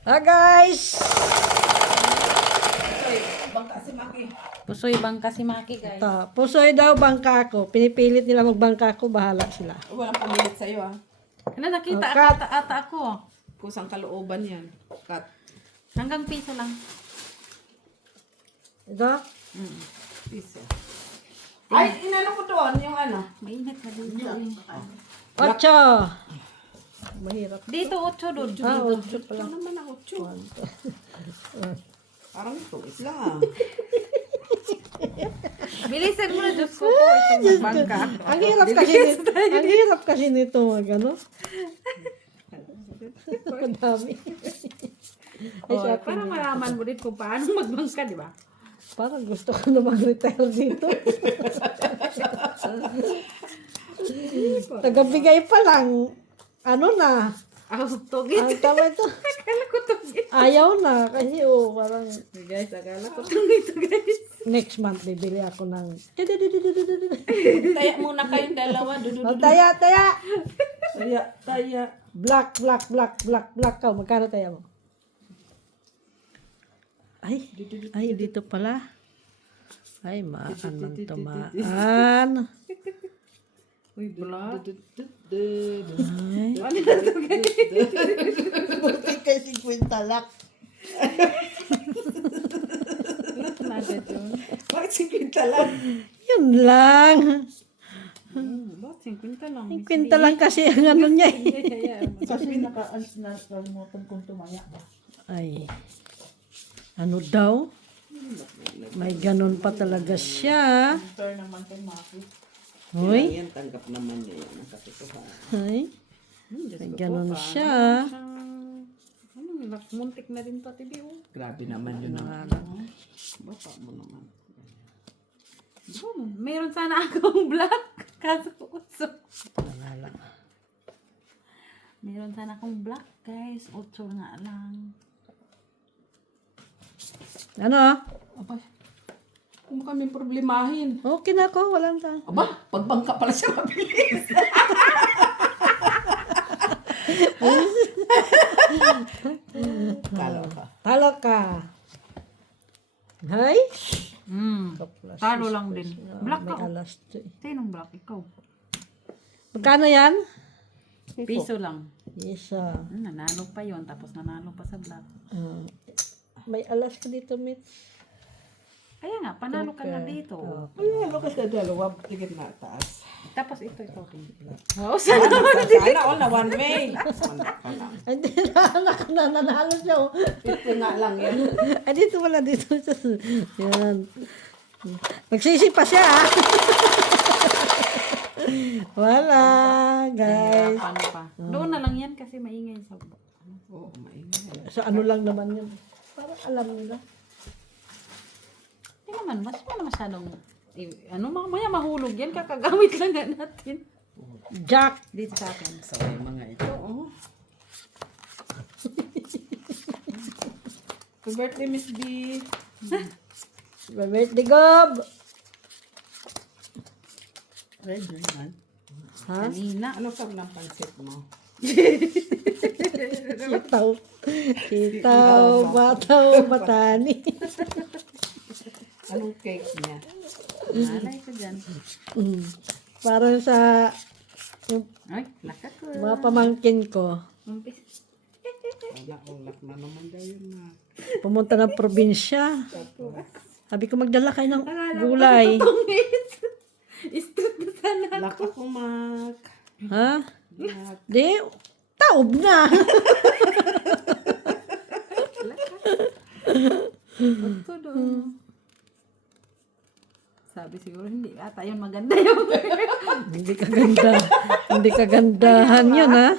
Guys! Bangka si Maki. Pusoy bangka si Maki, guys. Ito, pusoy daw bangka ako. Pinipilit nila magbangka ako, bahala sila. Walang pamilit sa'yo ah. Ano, nakita Oh, cut. ata ako. Kusang kalooban yan. Kat. Hanggang piso lang. Ito? Piso. Ay, inano ko doon yung ano. Mainit na dito. 8. Mahirap. Dito, 8 doon. Ah, 8 Ito pala. naman ang 8. Parang ito, isla. Bilisan mo na, Diyos ko po. Itong bangka. Ang hirap kasi nito mag ano. Ang dami. Oh, para malaman mo din kung paano magbangka, di ba? Parang gusto ko na mag-retire dito. Tagabigay pa lang. Ano na? Tugit. Ang tama ito. Akala ko tugit. Ayaw na. Kasi parang Guys, akala ko tugit ito, guys. next month bibili ako ng... Taya muna kayong dalawa. Oh, taya. Taya. Black. Ka. Magkano taya mo? Ay, dito pala. Ay, maan ng tumaan. Uy, black. Ay. Ano na ito, guys? Buti kay 50 lak. Nagad yun. Bakit 50 lang? Yun lang. Bakit 50 lang? 50 lang kasi ang ano niya eh. Kasi nakalimutan kong tumaya ba? Ay. Ano daw? May ganun pa talaga siya. Turn naman kay Maki. Hoy. Yan, tanggap naman niya yan. Ang katotohanan. Ay. May ganun siya. Muntik na rin to, tibi. Grabe naman yun. Bata mo naman. Meron sana akong black. Kaso usok. Wala lang. Meron sana akong black, guys. 8 nga lang. Ano? Aba, kung kami problemahin. Okay na ako. Walang ta. Aba, pagbangka pala siya mabilis. Kalo ka. Talo ka. Hay? Talo lang din. Black May ka. alas to eh. Sinong black? Ikaw. Magkano yan? Piso lang. Isa. Nanalo pa yon, tapos nanalo pa sa black. May alas ka dito, Mit. Kaya nga, panalo ka na dito. Ay, ano ka sa dalawa? Tigit na taas. Tapos ito. Oh, sana all na one way. Ay, hindi na nanalo siya. Oh. Ito nga lang yan. Ay, dito wala dito. Yan. Nagsisi pa siya, ha? Wala, guys. Paano pa? Doon na lang yan kasi maingay sa Oo, maingay. Sa ano lang naman yun. Parang alam nila. Hindi naman, mas wala masyadong, mamaya mahulog yan, kakagamit lang nga natin. Jack. Dito sa akin. So, yung mga ito, oh. Happy birthday, Miss B. Happy birthday, Gob. Red naman. Ha? Kanina. Ano sa ng pansit mo? Sitaw. Sitaw, bataw, matani. Anong cake niya? Malay ko dyan. Parang sa yung Ay, lakat ko. mga pamangkin ko. Umpis. Ulak na naman daw yun na. Pumunta ng probinsya. Sabi ko magdala kayo ng gulay. Street na sana. Ulak ako, Mak. Ha? Di, taob na. Ito doon. Sabi siguro, hindi ata yun maganda yung. Hindi kaganda. Hindi kagandahan yun, ha?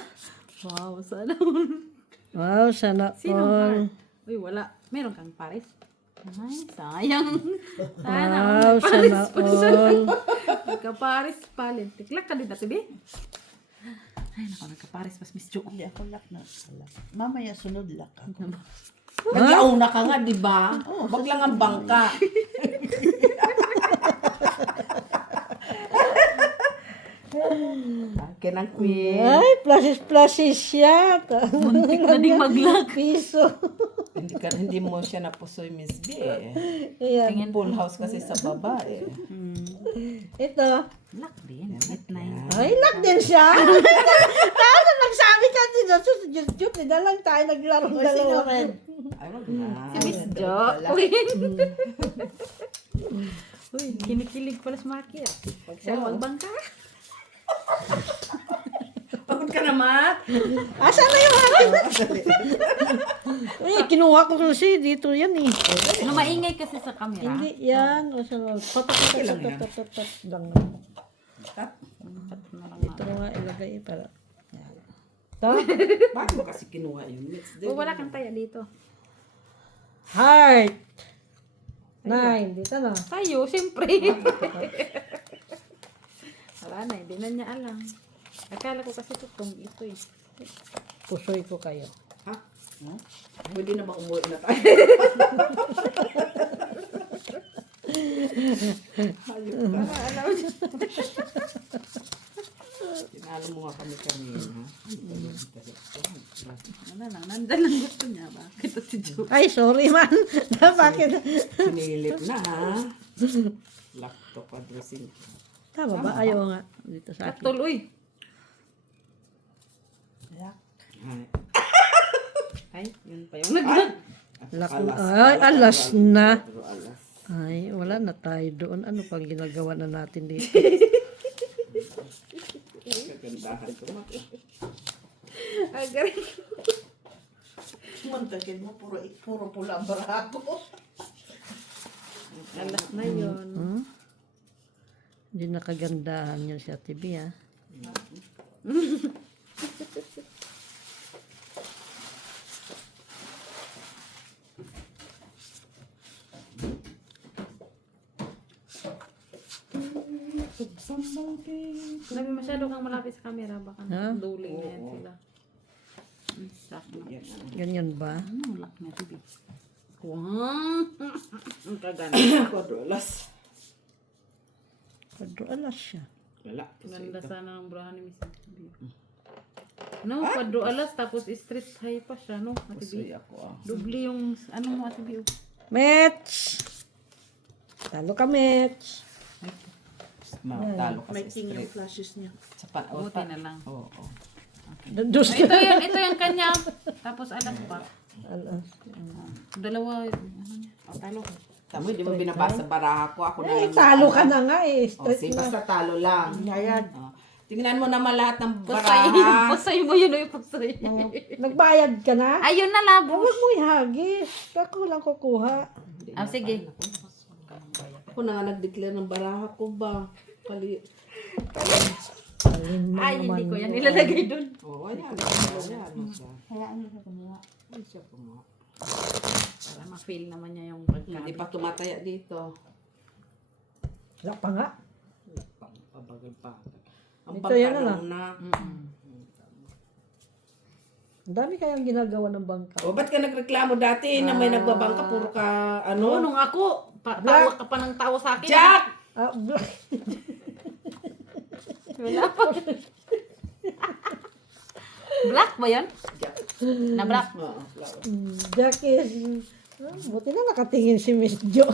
Wow, sana. Wow, sana Sinong all. par? Uy, wala. Meron kang pares? Ay, sayang. Sana. Wow, sana all. Nagka-pares palin. Tiklak ka din na, tibi. Ay, naku, nagka-pares pas Miss Jo. Hindi ako lak na. Mamaya sunod lak ako. Naglauna ka nga, di ba? Oh, wag lang ang bangka. Akin ang queen. Ay, plashes siya. Muntik na ding mag-lock. Piso. Hindi mo siya napusoy, Miss B eh. Ayan. Full house kasi sa baba eh. Ito. Lock din. Midnight. Ay, lock din siya. Tapos nagsabi ka din, Diyos, na lang tayo naglarong dalawa. Ay, wag na. Si Miss Jo. Uy, kinikilig pala si Maki ah. Pag siya magbangka. Pagod ka naman. Asan na yung akin? Ay, kinuha ko kasi dito yan eh. Ano maingay kasi sa camera? Hindi yan. Okay lang yan. Patat lang. Tat, Ito na nga ilagay para. Yan. Ito. bakit mo kasi kinuha yun? Let's do O wala kang taya dito. Heart. 9. Dito na. Tayo, siyempre. Wala na, hindi na niya alam. Akala ko kasi tutong ito eh. Pusoy ko kayo. Ha? No? Pwede na bang umuwi na tayo? Hayop ka. Alam mo siya. Tinalo mo nga kami ha? Ano lang, nandyan lang gusto niya. Bakit ito si Jo? Ay, sorry man. Bakit? Sinilip na ha? Laptop addressing. Tama ba? Ayaw nga. Dito sa akin. Tuloy. Ay. Ay, yun pa yung nag-lock. Ay, alas na. Alas. Ay, wala na tayo doon. Ano pang ginagawa na natin dito? Kagandahan ko ma. Agarin. Mantakin mo, puro pula ang barako. Alas na yun. Hmm? Hindi nakagandahan yan si Ate B, ha? Sabi masyado kang malapit sa camera. Baka Ha? duling na yan sila. Sakto. Ganyan ba? Ano, lock na TV. Wow. Ang kaganda. Quadrulas. Padro alas siya. Wala. Ganda sana ng burahan ni Miss B. No, kwadro alas tapos street high pa siya, no? Ate B. Pusoy ako ah. Dubli yung, ano mo Ate B? Match! Talo ka, match. Matalo ka sa Making yung street. flashes niya. Sa pa. Buti na lang. Oo. Oh. Dus ka. Ito yung kanya. Tapos alas pa. Alas. Dalawa, ano niya? O, talo ko. Tama, di mo binabasa baraha ko. Ako na Eh, lang. talo ka na nga eh. O, si basta talo lang. Ayan. O, tingnan mo naman lahat ng Pasay, baraha. pasay mo yun o yung pasay. Nagbayad ka na? Ayun na labo. Huwag mo ihagis. Ako lang kukuha. Ah, sige. Ako na nga nag-declare ng baraha ko ba? Pali. Alin mo Ay, naman. hindi ko yan nilalagay dun. Oo, ayan. Ayan mo siya. Hayaan mo siya kumuha. Ay, siya kumuha. Para ma-feel naman niya yung pagkain. Hindi pa tumataya dito. Wala pa nga. Pabagal pa. Ang Dito bangka yan na lang. na. Ang dami kayang ginagawa ng bangka. O, ba't ka nagreklamo dati na may nagbabangka puro ka, Ano, ano? nung ako, tawa ka pa ng tawa sa akin. Jack! Ah, black. Wala pa. Black ba yan? Na black. Oo, Jack is... buti na nakatingin si Miss Jo.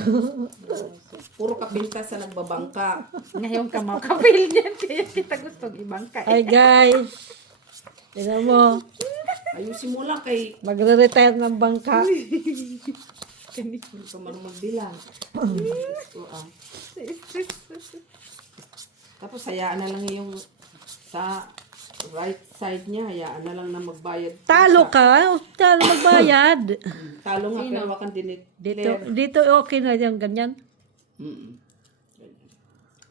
puro kapinta sa nagbabangka. Ngayon ka makapil niyan. Kaya kita gustong ibangka. Hi guys. Tingnan mo. Ayusin mo lang kay Magre-retire ng bangka. hindi ka marunong magbilang. Oo. Tapos hayaan na lang yung sa right side niya, hayaan na lang na magbayad. Talo ka. Talo magbayad. Talo nga, pero wag kang Dito, dineclare. dito okay na yung ganyan. Mm.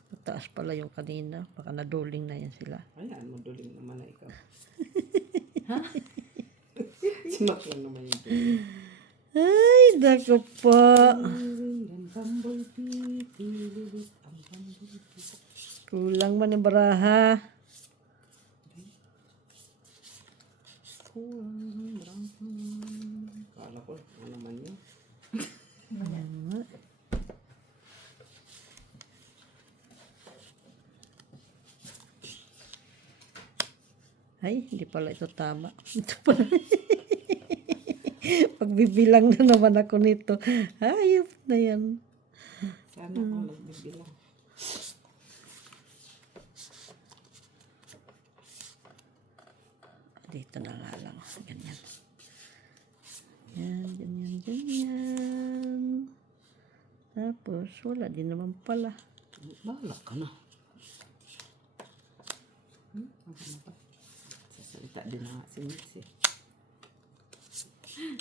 Mataas pala yung kanina. Baka naduling na yan sila. Ayan, maduling naman na ikaw. Ha? Simakyan naman yung duling. Ay, dako po. Kulang man yung baraha. Kala ko, ano naman yun? Ay, hindi pala ito tama. Ito pala. Pagbibilang na naman ako nito. Ayop na yan. Sana ako nagbibilang. Dito na nga lang. Ganyan. Yan, ganyan, ganyan. Tapos, wala din naman pala. Bahala ka na. Sasalita din na nga si Mitzi.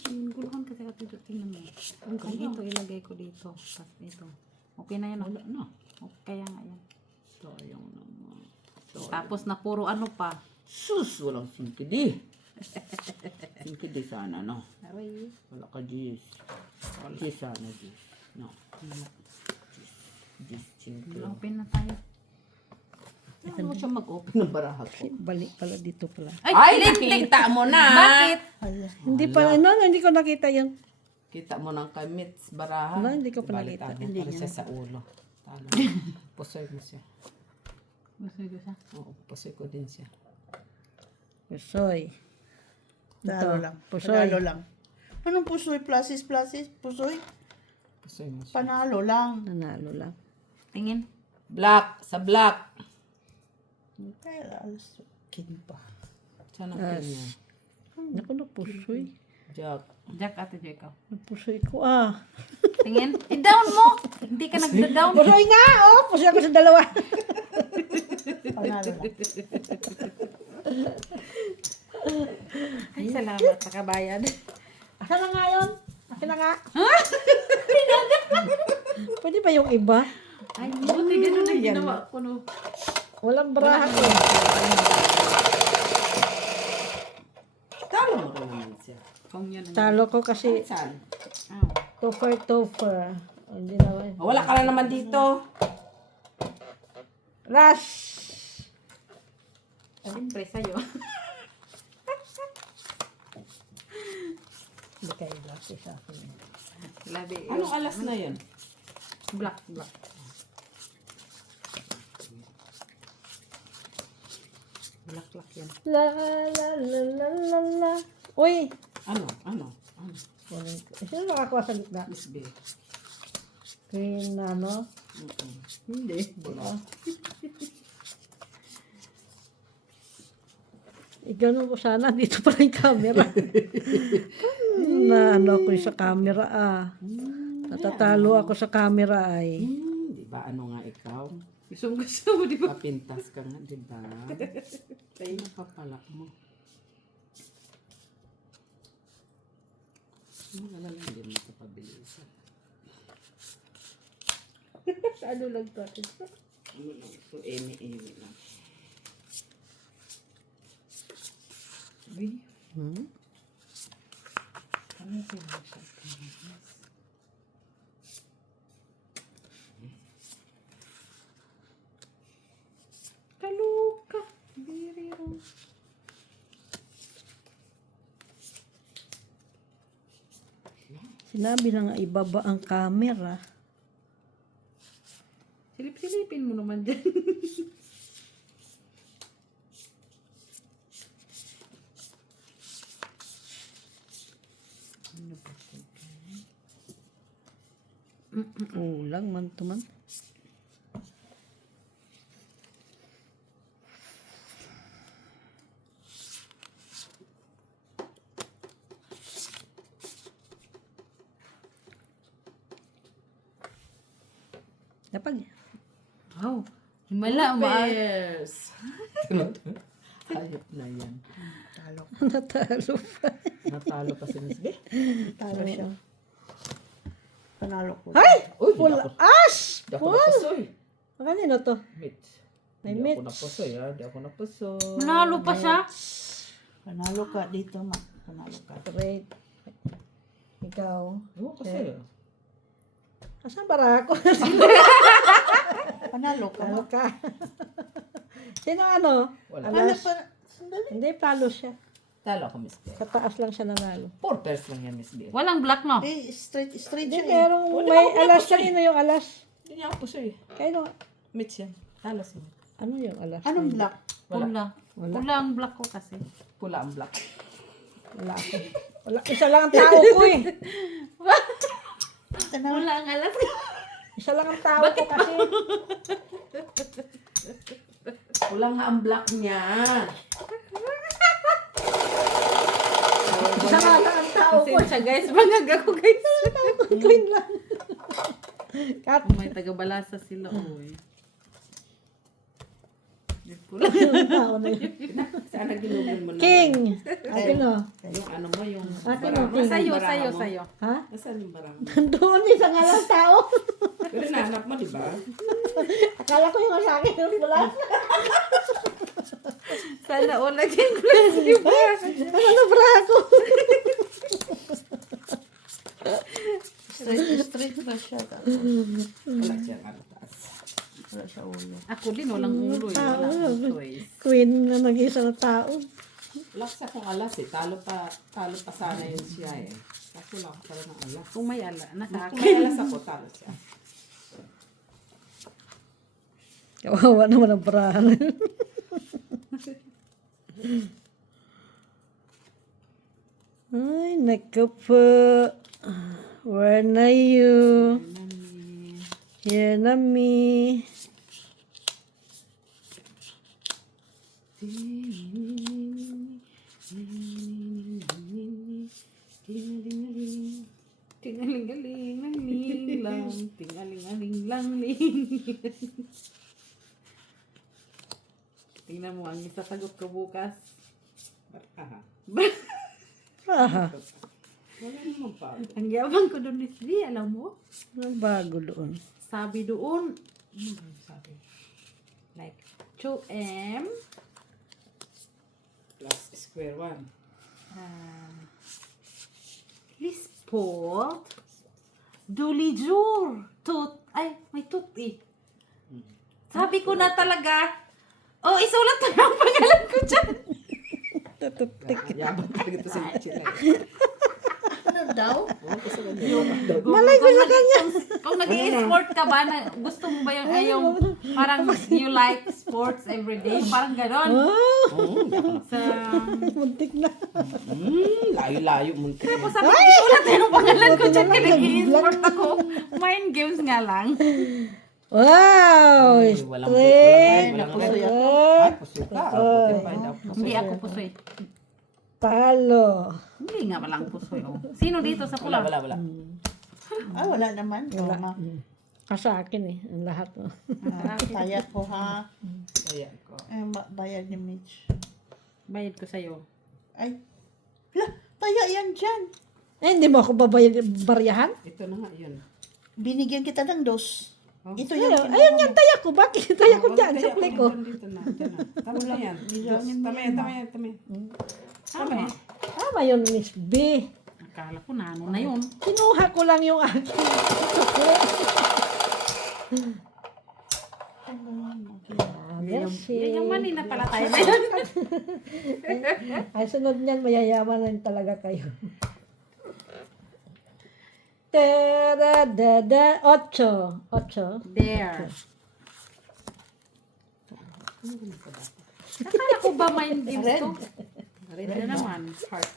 Ang guluhan kasi ate ito. Tingnan mo. Ang ito ilagay ko dito. Tapos ito. Okay na yan. Wala na. Okay, kaya nga yan. Sayang naman. Tapos na puro ano pa. Sus, walang sinkidi. Sinkidi sana, no? Aray. Wala ka G's. G's sana, G's. No. G's, sinkidi. Open na tayo. Ano mo siya mag-open ng baraha ko? Balik pala dito pala. Ay, nakita mo na! Bakit? Hindi pala, no, hindi ko nakita yung Kita mo ng kay Mitz baraha. Wala, hindi ko pa Balitaan nakita. mo, Hindi para niya. siya sa ulo. Talo. Pusoy mo siya. Gusto ko siya. Oo, pusoy ko din siya. pusoy. Talo lang. Pusoy. Panalo lang. Anong pusoy? Pluses? Pusoy? Pusoy mo siya. Panalo lang. Nanalo lang. Tingin. Black! Sa black! Kaya alas. Kin pa. Sana kin niya. Naku, napusoy. Jack. Jack, ate Jo, ikaw. Napusoy ko, ah. Tingin. I-down mo. Hindi ka nagda-down. Pusoy nga, oh. Pusoy ako sa dalawa. Panalo lang. Ay, salamat sa kabayan. Asan na nga yun? Akin na nga. Pwede ba yung iba? Ay, buti ganun ang ginawa ko, no. Walang baraha ko. Talo mo rin naman siya. Kung yan ang... Talo ko kasi Saan? Ah. topher. Oh, hindi naman. Wala ka na naman dito. Rush! Siyempre, sa'yo. Hindi kayo laki sa akin. Labi. Anong alas na yun? Black, black. Black, black yan. La la la la la la. Uy! Ano? Sino nakakuha sa gitna? Miss B. Green ano? Hindi. Wala. Igano ko sana dito pa rin camera. Na ano ako sa camera ah. Natatalo ako sa camera ay. Di ba ano nga ikaw? Gusto mo, di ba? Papintas ka nga, di ba? Ano pa pala mo? Magala lang din mo kapabilisan. Ano lang to? Ano lang ito? Eme lang. Uy, Hmm? ano yung siya? Kaluka. Biriro. Sinabi na nga ibaba ang camera. Silip-silipin mo naman dyan. Kulang man to man. Napag. Wow. Himala, umaal. Bears! Hayop na yan. Talo. Natalo pa. Natalo pa si Miss B. Talo siya. Panalo ko. Ay! Uy, Full di ako, ash! di ako napusoy. Kanino to? Mitch. May Di ako Mitch. napusoy, ha? Di ako napusoy. Manalo pa siya. Panalo ka dito, ma. Panalo ka. Great. Ikaw. Oo, kasi. Asan bara ako? Panalo ka, Talo ma. ka. Sino ano? Wala. Panalo Alas. pa. Sandali. Hindi, palo siya. Talo ako, Miss B. Sa taas lang siya nanalo. 4 pairs lang yan, Miss B. Walang black, no? Eh, straight Hindi, siya eh. merong Wala may akong alas. napusoy. Kanino yung alas? Hindi niya ako pusoy. Kaya Mitch yan. Talo siya. ano yung alas? Anong black? Wala. Pula. Pula ang black ko kasi. Pula ang black. Wala ako. Wala. Isa lang ang tao ko eh. Pula ang alas. Isa lang ang tao ko kasi. Pula nga ang black niya. Isa lang ang tao ko. Kasi siya guys, bangag ako guys. Clean lang. Kat. May taga-balasa sila, oy. Pula. Ang tao na yun. Sana ginugin mo na. King. Atin o. Yung ano mo, yung Atin o, barang. King. Sayo, Barang sayo, mo. sayo. Ha? Nasaan yung barang? Doon, isa nga lang tao. Pero nahanap mo, di ba? Akala ko yung sa akin yung wala. Sana all naging flexible. Ano na bra ako? Straight na siya. Wala siya karatas. Wala sa ulo. Ako din, walang ulo eh. Walang choice. Queen na nag-isa na tao. Laks akong alas eh. Talo pa sana yun siya eh. Kaso lang pala ng alas. Kung may ala, Kung nakaka. may alas ako, talo siya. Kawawa naman ang brahan. Ay, naku po. Where na you? Here na me. Tingaling-aling lang ling lang. Tingaling-aling lang ling. Tingnan mo, ang isasagot ko bukas. Aha. Ah, Wala naman pa. Ang yabang ko doon is di, alam mo? ang bago doon. Sabi doon, ano ba yung sabi? Like, 2M, Plus square 1. Lisport, Dulijur, Tut, ay, may tut eh. Sabi ko na talaga, oh, isulat na ang pangalan ko dyan. Tututik. Yabang talaga ito sa Chile. Ano daw? Malay ko sa kanya. Kung nag-i-sport ka ba, na, gusto mo ba yung, yung parang you like sports every day? Parang ganon. Sa, Muntik na. Layo-layo muntik. tapos sabi ko, isulat na yung pangalan ko dyan. Kaya nag-i-sport ako. Mind games nga lang. Wow! Walang Straight. napusoy ako. Ay, pusoy ka. Puti pa daw. Hindi ako pusoy. Talo. Hindi nga walang pusoy. Oh. Sino dito sa pula? Wala. Ah, wala naman. Wala. Sa akin eh, ang lahat. Taya ko ha. Ayan ko. Bayad ni Mitch. Bayad ko sa'yo. Ay. La, taya yan dyan. Eh, hindi mo ako baryahan? Ito na nga yun. Binigyan kita ng dos. Oh. Ito yung Ayun yung taya ko. Bakit taya ko dyan? Sa play ko. Dito na. Tama na yan. Tama yan. Tama eh. Tama yun, Miss B. Akala ko na ano na yun. Kinuha ko lang yung akin. Yan yung mali na pala tayo na yun. Ay, sunod niyan, mayayaman na talaga kayo. Tadadada, 8. There. Akala ko ba mind games to? Red na naman. Heart.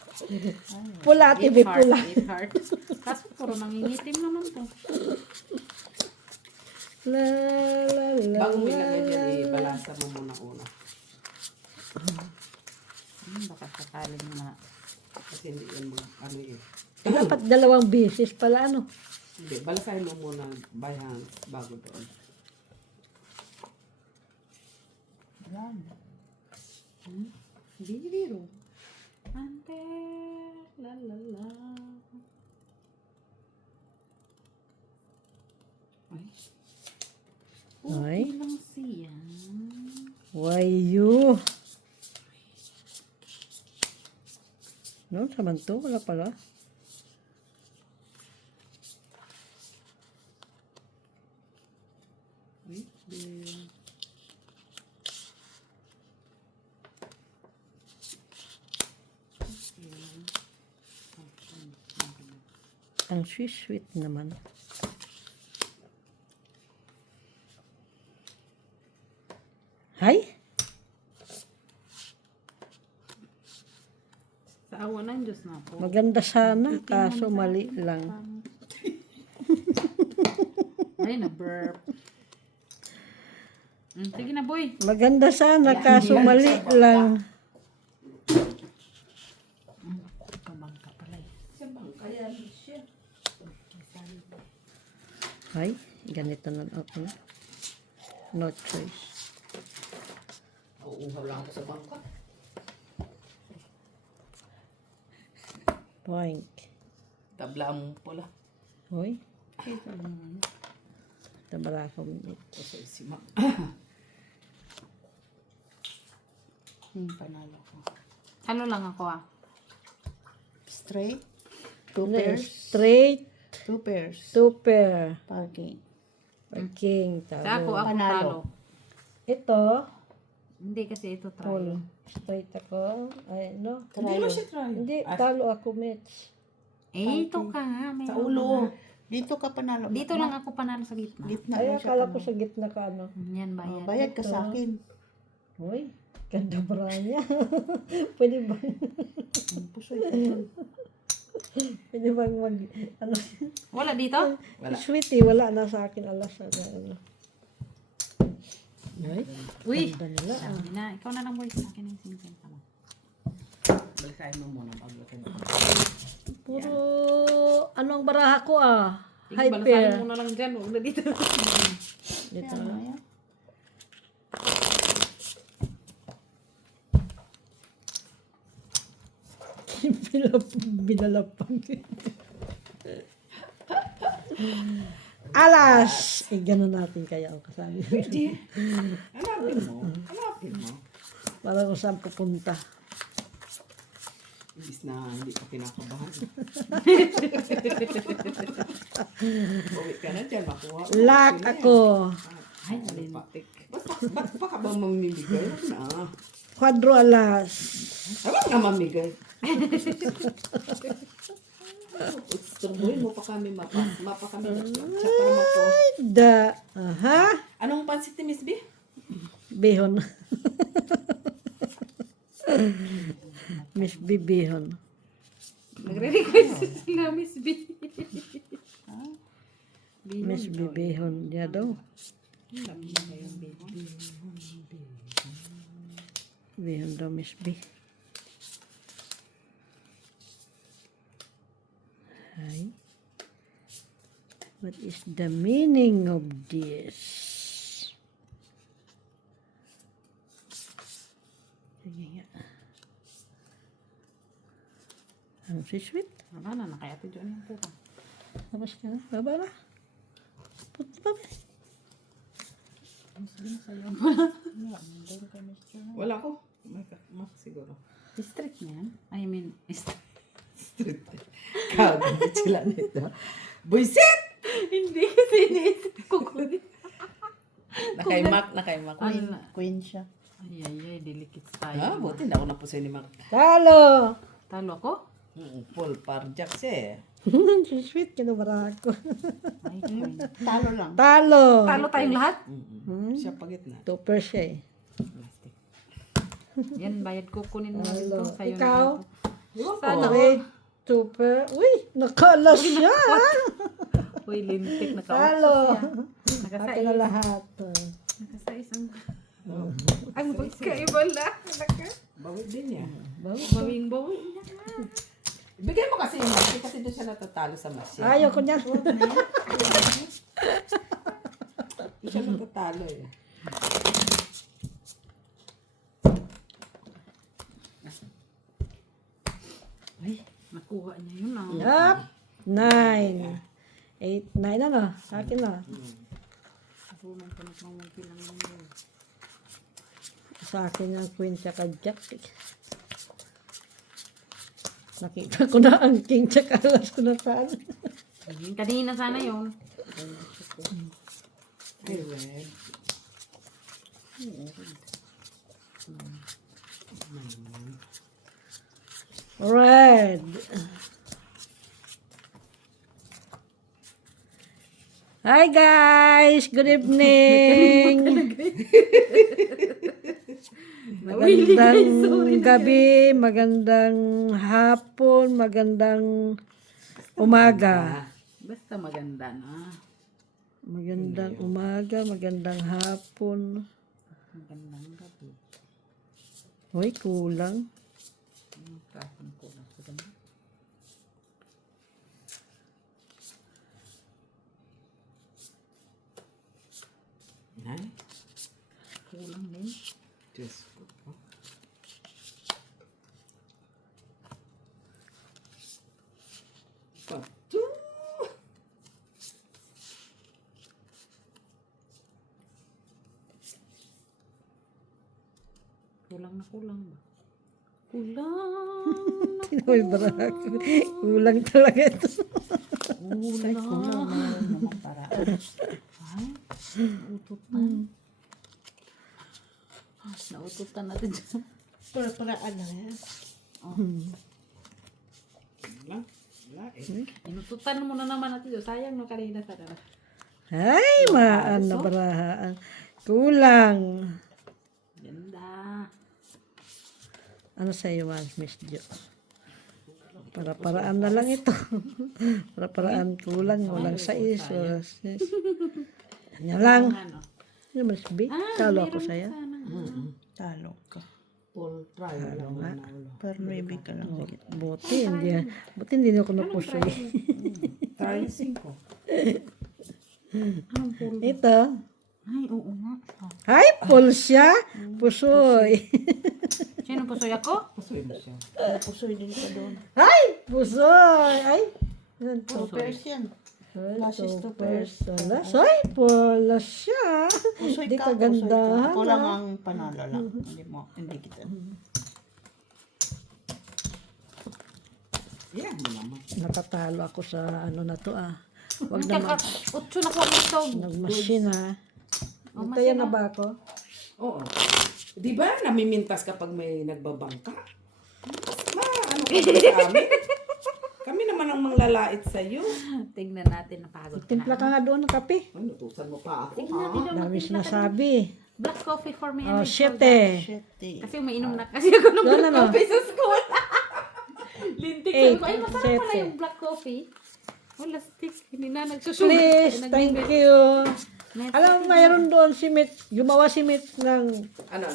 Pula, TV pula. 8 heart. Kaso puro nangingitim naman to. La, la, la, Bago mo la, ilagay la, yan, ibalasa mo muna una. Baka sakaling na. Kasi hindi yan mga ano eh. Dapat 2 beses pala, ano? Hindi, balasahin mo muna by hand bago doon. Yan. Biro. Ante. La la la. Ay. Ay. Okay lang siya. Why you? No, saman to, wala pala. Ay, Ang sweet naman. Hay? Awa ng Diyos na po. Maganda sana, kaso mali lang. Ay, na-burp. Sige na, boy. Maganda sana, kaso mali lang. Kamangka pala eh. Ay, ganito na ako na. No choice. Uuhaw lang ako sa bangka. Point. Tabla mo pala. Hoy. Tabara ko minit. Kasi si Ma. Panalo ko. Ano lang ako ah. Straight. Two Ano, pairs. straight, Two pairs. two pair. Parking. King, Sa ako, talo. ako Panalo. talo. Ito, Hindi kasi ito try. full. Straight ako. Ay, no. Hindi mo siya try. Hindi, talo ako, Mitch. Eh, ito ka nga. May Sa ulo. Dito ka panalo. Dito lang ako panalo sa gitna. Gitna Ay, lang siya akala panalo. ko sa gitna ka, ano. Yan ba Oh, yan? bayad ka sa akin. Hoy, ganda bra niya. Pwede bang, Pusoy ka dyan. pwede bang mag, ano, Wala dito? Wala. sweetie, wala na sa akin, alas. Ano. Ay, Uy! ganda nila. Sabi na, ikaw na lang boy. Sa akin yung 50 mo. Balisahin mo muna bago ka. Puro, ano ang baraha ko ah? Sige, Hyper. balasahin mo na lang dyan. Huwag na dito. Dito na. Ayan. Binalapang. Alas! Eh, ganun natin kaya ang kasali. Hanapin mo. Hanapin mo. Para kung saan pupunta. Ibis na hindi ka kinakabahan. Uwi ka na dyan, makuha. Lock ako. Ay, lintik. Ba't pa ka ba mamimigay? Huwag na. Quadro alas. Huwag na mamigay. Turbuhin mo pa kami mapa kami. Siya para mako. Aha. Anong pansit ni Miss B? Bihon. Miss B. Bihon. Nagre-request sila, Miss B. Miss B. Bihon. Niya daw. Bihon daw, Miss B. Hi. What is the meaning of this? Sige nga. Ang sweet. Wala na, nakayati dyan yung puka. Tapos ka na. Baba na. Baba. Wala ko. May siguro. District na yan? I mean, Street. Kagod sila nito. Buisit! hindi kasi iniisip ko ko. Nakaimak. Queen siya. Ay, delicate Ah, tayo. buti na ako na po sa Mac. Talo! Talo ako? Full parjak siya eh. Sweet, kinubara ako. Ay, queen. Talo lang. Talo! Talo tayong lahat? Siya pa gitna. 2 siya eh. Plastic. Yan, bayad ko kunin mo Talo. ito. Sa'yo Ikaw? na ito. Sana. Okay. 2 pair. Uy, nakalas siya! Uy, lintik na Talo! Nakasais. Akin na lahat. Nakasais ang... Ang pagkaiba lang. Bawit din niya. Bawing-bawi na. Ibigay mo kasi yung Mac kasi doon siya natatalo sa machine. Ayaw ko niya. Doon siya natatalo eh. Ay, nakuha niya yun ah. Yup. 9. 8, 9 ano? Akin na. Nakuha ko na pang pilang yun. Sa akin yung queen tsaka jack. Nakita ko na ang king tsaka alas ko na saan. Kanina sana yun. Ay, red. Red. Hi guys! Good evening! Magandang gabi, magandang hapon, magandang umaga. Basta maganda na. Magandang umaga, magandang hapon. Magandang gabi. Hoy, kulang. Kahit ko lang sa ganun. Ay, Kulang din. Diyos ko po. Pato! Kulang na kulang ba? Kulang. Hoy, barak. Kulang talaga ito. Kulang. Naman para. Naututan. Naututan natin dyan. Para ano yan? Wala eh. Inututan mo na naman natin dyan. Sayang no kanina sa dara. Ay, maan na barahaan. Kulang. Ganda. Ano sa iyo, Miss Jo? Para-paraan na lang ito. Para-paraan kulang. Walang sais. Walang sais. Yan lang. Ano? Ano, Miss B? Talo ako sa'yo. Talo ka. Full trial lang manalo. Pero maybe ka lang. Buti hindi ako napusoy. Trial 5. Ito. Ay, oo nga. Ay, full siya. Pusoy. Sino po soy ako? Pusoy mo siya. Pusoy din ka doon. Ay, pusoy. Ay. Yan to. 2 pairs yan. Lashes 2 pairs. Ay, pula siya. Pusoy Di ka, kagandahan. Ako lang ang panalo lang. Hindi kita. Yan mo naman. Nakatalo ako sa ano na to Wag na Kaka, utso na ko ang ito. nag-machine Hintayan na ba ako? Oo. Di ba namimintas kapag may nagbabangka? Ano ka ba sa amin? Kami naman ang manglalait sa'yo. Tingnan natin, napagod ka Timpla na. ka nga doon ng kape. Ano, tusan mo pa ako, Tingnan natin ha? yung Dami sinasabi. black coffee for me. Oh, and my shit children. Shit Kasi umainom na kasi ako ng Doon black ano? coffee sa school. Lintik sabi ko, ay masarap pala Sete. yung black coffee. Wala stick, hindi na nagsusugat. Please, thank you. Next. Alam mo, mayroon doon si Mit, gumawa si Mit ng Ano?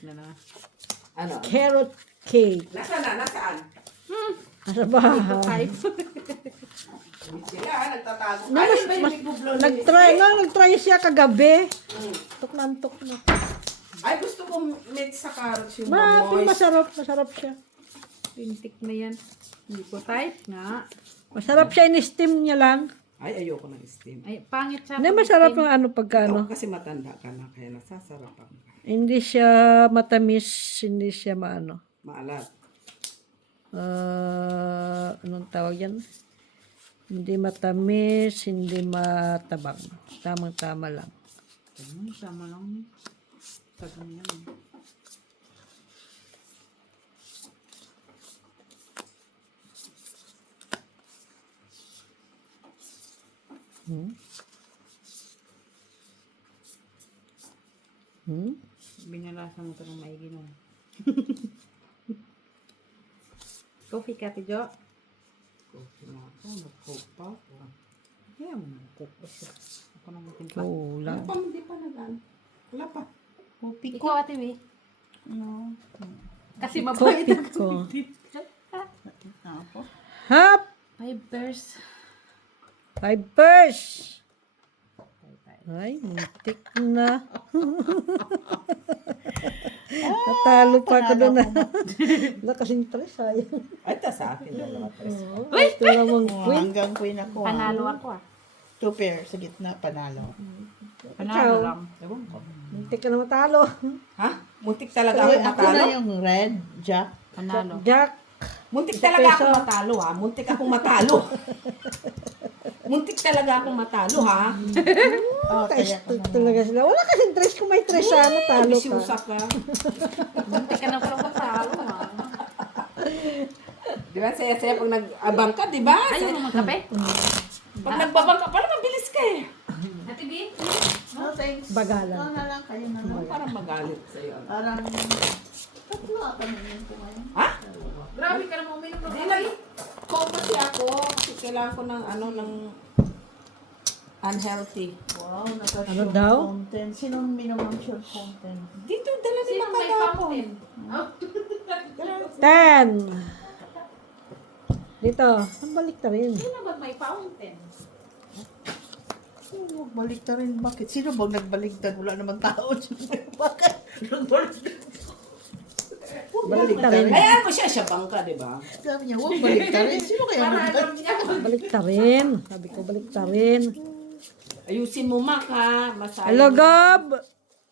Na na. Ano? carrot cake. Nasaan? Nasa bahay. Type. Sila, nagtatago. Na, Ay, ba yung bigublo ni nag-try siya kagabi. Tok na. Ay, gusto kong mix sa carrots yung Pero bangoys. masarap siya. Lintik na yan. Hindi ko type nga. Masarap siya, in-steam niya lang. Ay, ayoko ng steam. Ay, pangit siya. Hindi, masarap ng ano pagkano. Ikaw kasi matanda ka na, kaya nasasarapan ka. Hindi siya matamis, hindi siya maano. Maalat. Anong tawag yan? Hindi matamis, hindi matabang. Tamang-tama lang. Sama lang. Tagang yan. Binalasa mo ito ng maigi nun. Coffee ka, Tijo? Coffee na ako, nag-coke pa ako. Kaya mo nang coffee siya. Ako nang matimpla. Kulang. Wala pa, hindi pa nagaan. Wala pa. Kopi ko. Ikaw, Ate Wei. No. Kasi mabait Kopi ako. ko. Ako. Hap! 5 bears. 5 pers! Ay, muntik na. Natalo pa ako doon. Wala kasing tres, sayang. Ay, ta sa akin, dalawa tres. Ito lamang Oh, queen. hanggang queen ako. Panalo ako 2 pairs sa gitna, panalo. Panalo lang. Ewan ko. Muntik ka na matalo. Ha? Muntik talaga Ay, ako ako na matalo? yung red, Jack. Panalo. Jack, Muntik talaga akong matalo, ha? Muntik akong matalo. Muntik talaga akong matalo, ha? Oh, kaya ko na. talaga sila. Wala kasing tres. Kung may tres sana, talo Bisiusa ka. ka. Muntik ka na pala matalo. Di ba? Saya-saya pag nag-abang ka, di ba? Ayaw mo magkape? Pag nagbabang ka pala, mabilis ka eh. Ate Ate B? No, thanks. Bagalan. Ikaw na lang, kayo na lang. Parang magalit sa'yo. Parang, tatlo ata na yun ko ngayon. Ha? Grabe ka naman uminom ng Hindi lang. Kung kasi ako, kasi kailangan ko ng ng unhealthy. Wow, naka-short Ano daw? fountain. Sinong minom ng short fountain? Dito, dala Sino nila may kahapon. fountain? Oh. 10. Dito. Ang balik na rin. Sino ba may fountain? Oh, balikta rin. Bakit? Sino bang nagbaligtad? Wala namang tao. Bakit? Nagbaligtad. Balik na rin. Ayan mo siya bangka, di ba? Sabi niya, huwag balikta rin. Sino kaya Para nagbaligtad? alam niya. Balik na rin. Sabi ko, balik na rin. Ayusin mo, Mak, ha? Masaya. Hello, Gob!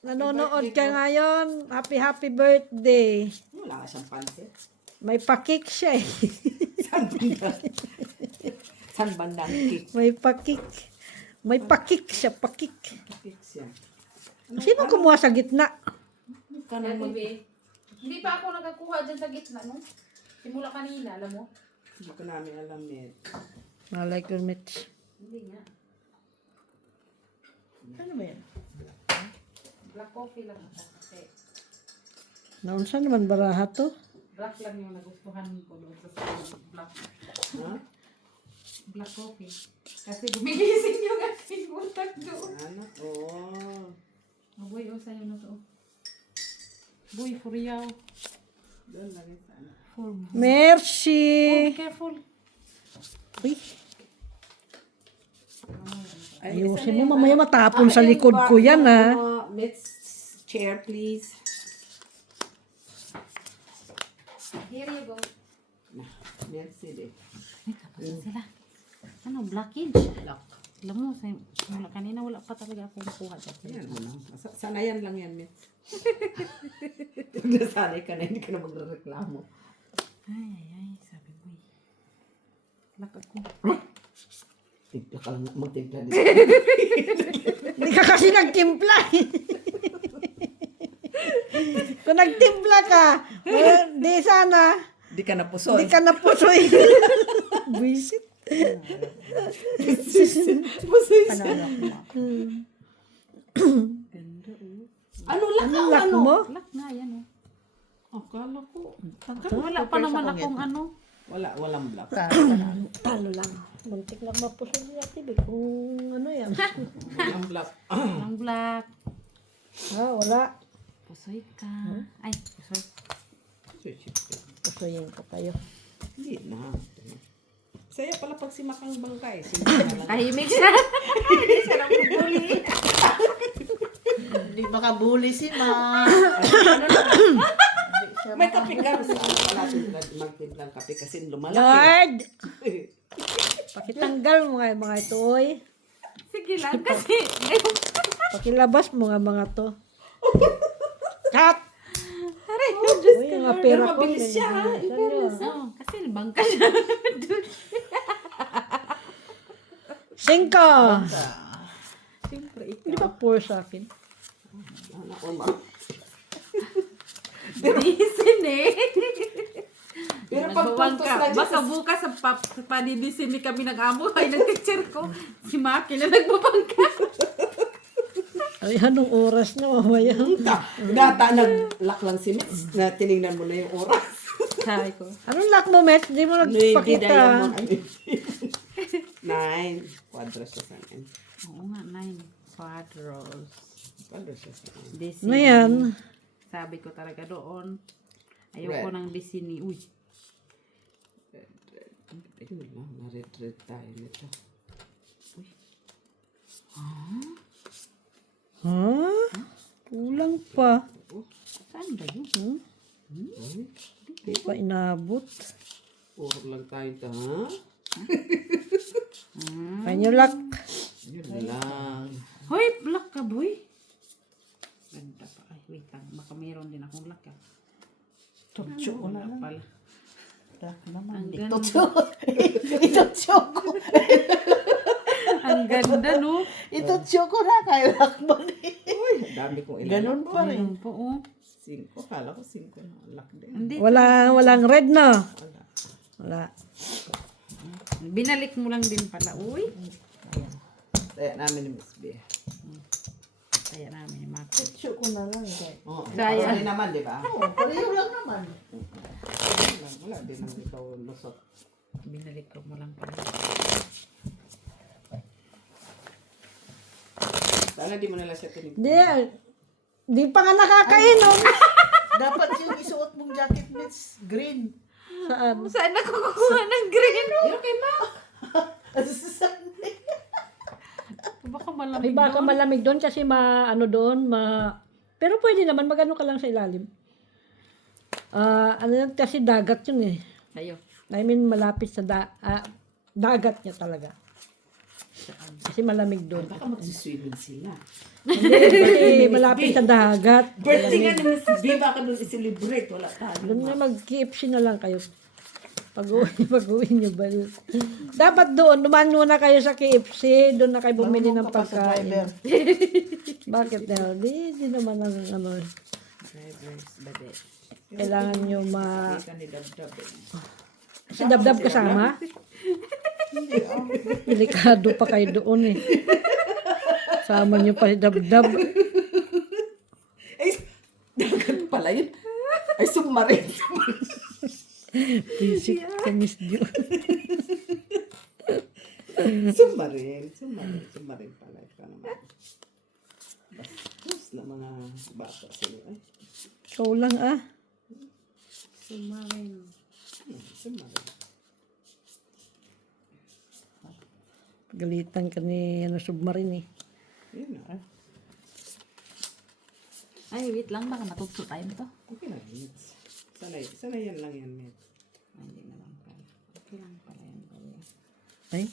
Nanonood ka ngayon. Happy birthday. Wala ka siyang pansit. May pakik siya eh. Saan bandang? Saan bandang cake? May pakik. May pakik siya, pakik. Cake siya. Sino kumuha sa gitna? Ka Ate naman. B, hindi pa ako nagkakuha dyan sa gitna, no? Simula kanina, alam mo? Hindi ko namin alam eh. Malay ko, Mitch. Hindi nga. Ano ba yan? Black coffee lang ako. Kasi Naunsa naman baraha to? black lang yung nagustuhan ko doon sa black. Ha? Black coffee. Kasi gumigising yung aking butak doon. Ano? Oo. Oh, boy, oh, sa'yo na to. Boy, for yaw. Doon lagi sa ano. For Oh, Merci! be careful. Uy, Ay, ayusin isa na mo. yung Mamaya ano. matapon sa likod ko yan, ha? Let's chair, please. Here you go. Merci, de. Ay, tapos na sila. Ano, blockage? Lock. Alam mo, simula kanina wala pa talaga akong nakuha dyan. Ayan mo na. Sanayan lang yan, Mitch. Pag nasanay ka na, hindi ka na magreklamo. Ay, sabi mo eh. Lak ako. Timpla ka lang, magtimpla din. Hindi ka kasi nagtimpla. Kung nagtimpla ka, di sana, Hindi ka napusoy. di ka napusoy. Buisit. Pusoy siya. Panalo ko na. Ganda oh. Ano lang Ano ang lock ano? mo? Lak nga yan oh. Akala ko. Wala pa naman akong ano. Walang black. Panalo. Talo lang. Muntik na mapusoy niya, Tibi. Kung ano yan. Walang black. Ang black. Wala. Pusoy ka. Ay, pusoy. Pusoyin ko kayo. Hindi na. Saya pala pag si Makang Bangkay. Sige na lang. Tahimik siya. Hindi siya nang bubuli. Hindi makabuli si Ma. May kape ka. Wala magtimplang kape kasi lumalaki. Lord! Pakitanggal mo nga yung mga ito, oy. Sige lang kasi. Ayun. Pakilabas mo nga mga to. Cut! Aray, Uy, yung mga pera Pero ko. mabilis siya, ha? oh, kasi bangka siya. Cinco! Siyempre, Hindi ba poor sa akin? Disin eh. Pero pag puntos Nagbabangka. na dyan Baka bukas sa panidisin ni kami nag-amo ay ng teacher ko. Si Maki na nagbabangka. Ay, anong oras na mamaya? Data nag-lock lang si Mitz na tinignan mo na yung oras. Sabi ko. Anong lock mo, Met? Hindi mo nagpakita. Diamond. 9. Quadro siya sa akin. Oo nga, 9 quadros. Quadro siya sa akin. Disney. Ano yan? Sabi ko talaga doon. Ayoko Red. ng Disney. Uy. Ayun lang, na-red tayo nito. Ha? Kulang pa. Saan ba yun? Hindi pa inabot. Puro lang tayo ito, ha? Kanya lock. Yun lang. Hoy, black ka, boy. Ganda pa. Ay, wait lang. Baka mayroon din akong black ka. Tutso ko na lang. Pala. Black naman. Ang Ito ganda. Itutso ko. Ang ganda, no? Itutso ko na. Kaya lock mo na Uy, dami kong ilan. Ganun pa rin. Ayun po, oh. 5. Kala ko 5 na. Lock din. Hindi. Walang red na. Wala. Wala. Binalik mo lang din pala. Uy. Kaya namin ni Miss B. Kaya namin yung mga Picture ko na lang, guys. Oo, Kaya. parang naman, di ba? Oo, pareho lang naman. Wala din naman ikaw lusot. binalik ko mo lang pala. Sana di mo nila siya tinignan. Di pa nga nakakainom. Dapat yung isuot mong jacket Mitch, green. Saan? Saan ako kukuha ng green? Pero kay Mac. Baka Ay, malamig baka doon. malamig doon kasi pero pwede naman, magano ka lang sa ilalim. Ano yan, kasi dagat yun eh. Sa'yo. I mean, malapit sa dagat niya talaga. Kasi malamig doon. Baka magsiswimming sila. Kasi malapit sa dagat. Birthday nga naman si B, baka doon i-celebrate. Wala tayo. Doon na mag-KFC na lang kayo. Pag-uwi nyo ba? Dapat doon, dumaan muna kayo sa KFC. Doon na kayo bumili ng pagkain. Bakit na? Di naman ang ano. Drivers, bade. Kailangan nyo Kita ni Dabdab eh. Si Dabdab kasama? Delikado pa kayo doon eh. Sama nyo pa si Dabdab. Ay, dagat pala yun. Ay, submarine. Basic ka, Miss Jo. Submarine pala. Ito naman. Bastos na mga bata sila. Ay, Ikaw lang ah. Submarine. submarine. Galitan ka ni submarine eh. Yun na. Ay, wait lang. Baka matuto tayo nito. Okay na, Mitch. Sanay yan lang yan, Mitch. Ay, hindi na lang pala. Okay lang pala yan. Ay,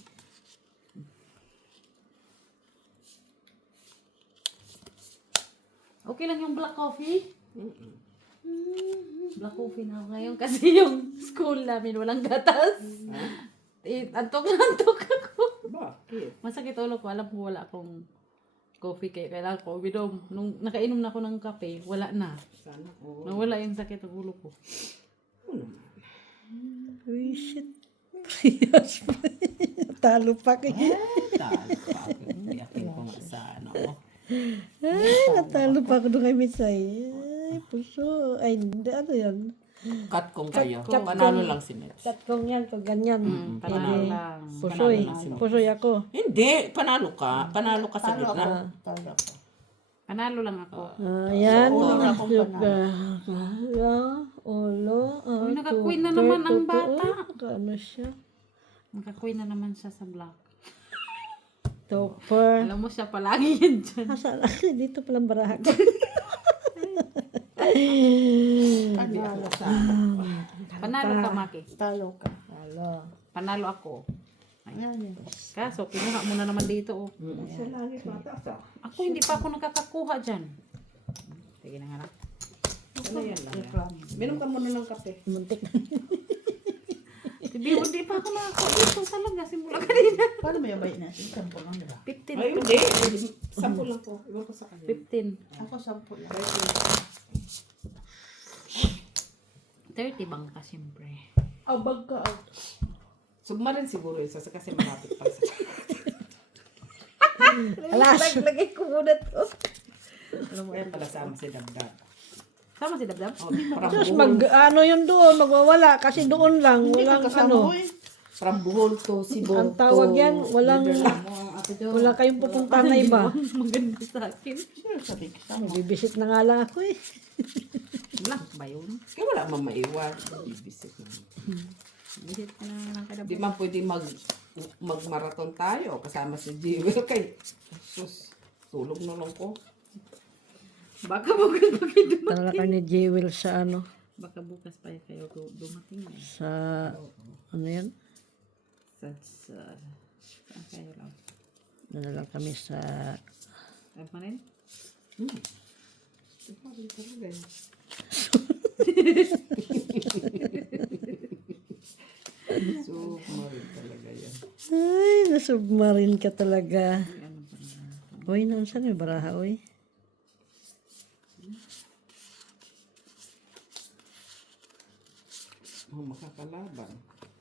Okay lang yung black coffee? Mm-mm. Black coffee na ako ngayon kasi yung school namin walang gatas. Ha? Antok na antok ako. Bakit? Masakit ulo ko. Alam ko wala akong coffee kaya kailangan ko uminom. Nung nakainom na ako ng kape, wala na. Sana all. Nawala yung sakit ng ulo ko. Oo naman. uy, shit. Talo pa kayo. Hindi akin ko nga sa ano. Ay, natalo pa ako doon kay Mitsay. Ay, puso. Ay, hindi, ano yan? Cut kong kayo. Cut Panalo kong- lang si Mitch. Tatkong yan, pag ganyan. Panalo Hindi. lang. Pusoy. Pusoy ako. Hindi, panalo ka. Panalo ka sa Talo ako. gitna. Talo ako. Panalo lang ako. Ayan. Una akong Ulo. Uy, naka-queen na naman ang bata. Ano siya? Nakakuin na naman siya sa black. Topper. Alam mo siya palagi yan dyan. Asa, dito palang baraha ko. Panalo ka. Panalo ka, Maki. Talo ka. Talo. Panalo ako. Ayan yun. Kaso, kinuha mo na naman dito. Oh. Ako, hindi pa ako nakakakuha dyan. Sige na nga na. Ano yan lang yan? Minom ka muna ng kape. Muntik na. Hindi pa ako nakakakuha dito talaga. Simula kanina. Paano may abay natin? Sampo lang, di ba? 15. Ay, hindi. Sampo lang ko. Iwan ko sa kanya. 15. Ako sampo lang. 30 bang ka, siyempre. Abag ka. Submarine siguro isa kasi malapit pa sa Alas. Lagay ko muna to. Alam mo yan pala sama si Dabdab. Sama si Dabdab? Oh, parang Tapos buhol. ano yun doon, magwawala. Kasi doon lang, Hindi walang ka kasama ano. ko eh. Parang buhol to, sibol Ang tawag to. yan, wala kayong pupunta na iba. Maganda sa akin. Sure, sabi ka sama. Bibisit na nga lang ako eh. Black ba yun? Kaya wala man maiwan. Ibisit na. Visit ka na lang kada. Di man pwede magmarathon tayo kasama si Jewel kay sus, tulog na lang ko. Baka bukas pa kayo dumating. Tala ka ni Jewel sa ano, Baka bukas pa kayo dumating eh. sa, ano yan? Saan kayo lang? Ano lang kami sa, Ano pa rin? Submarine talaga yan. ay, nasubmarine ka talaga. Ano pa rin? Uy, noon saan may baraha, uy? Oh, makakalaban.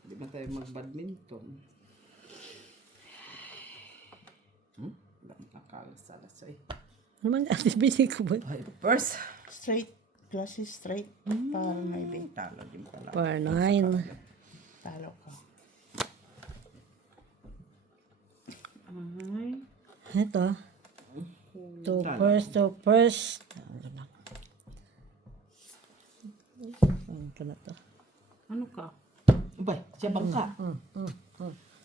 Di ba tayo mag-badminton? Wala makakalasala sa'yo. Naman, ate, busy ko ba? First. Straight. Glasses straight. Para may big. Talo din pala. 4-9. Talo ka. Ito. 2 first. Ito na to. Ano ka? Abay, siya bangka.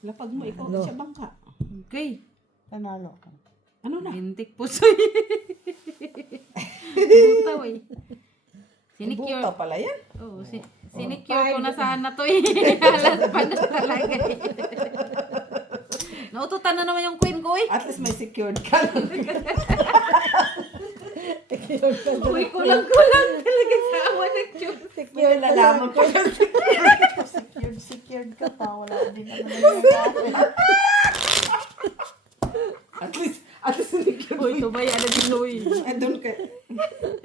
Lapag mo, ikaw, siya bangka. Okay. Tanalo ka. Ano na? Hintik pusoy. Butaw eh. Sinicure. Buta pala yan. Oo, sinicure ko na sana to eh. Alas pa na talaga eh. Naututan na naman yung queen ko eh. At least may secured ka. Uy, kulang-kulang talaga sa awa ng Diyos. May nalalaman pa. Secured ka pa. Wala din naman nangyayari. At least secured. Uy, tumaya na din Uy. Andun ka.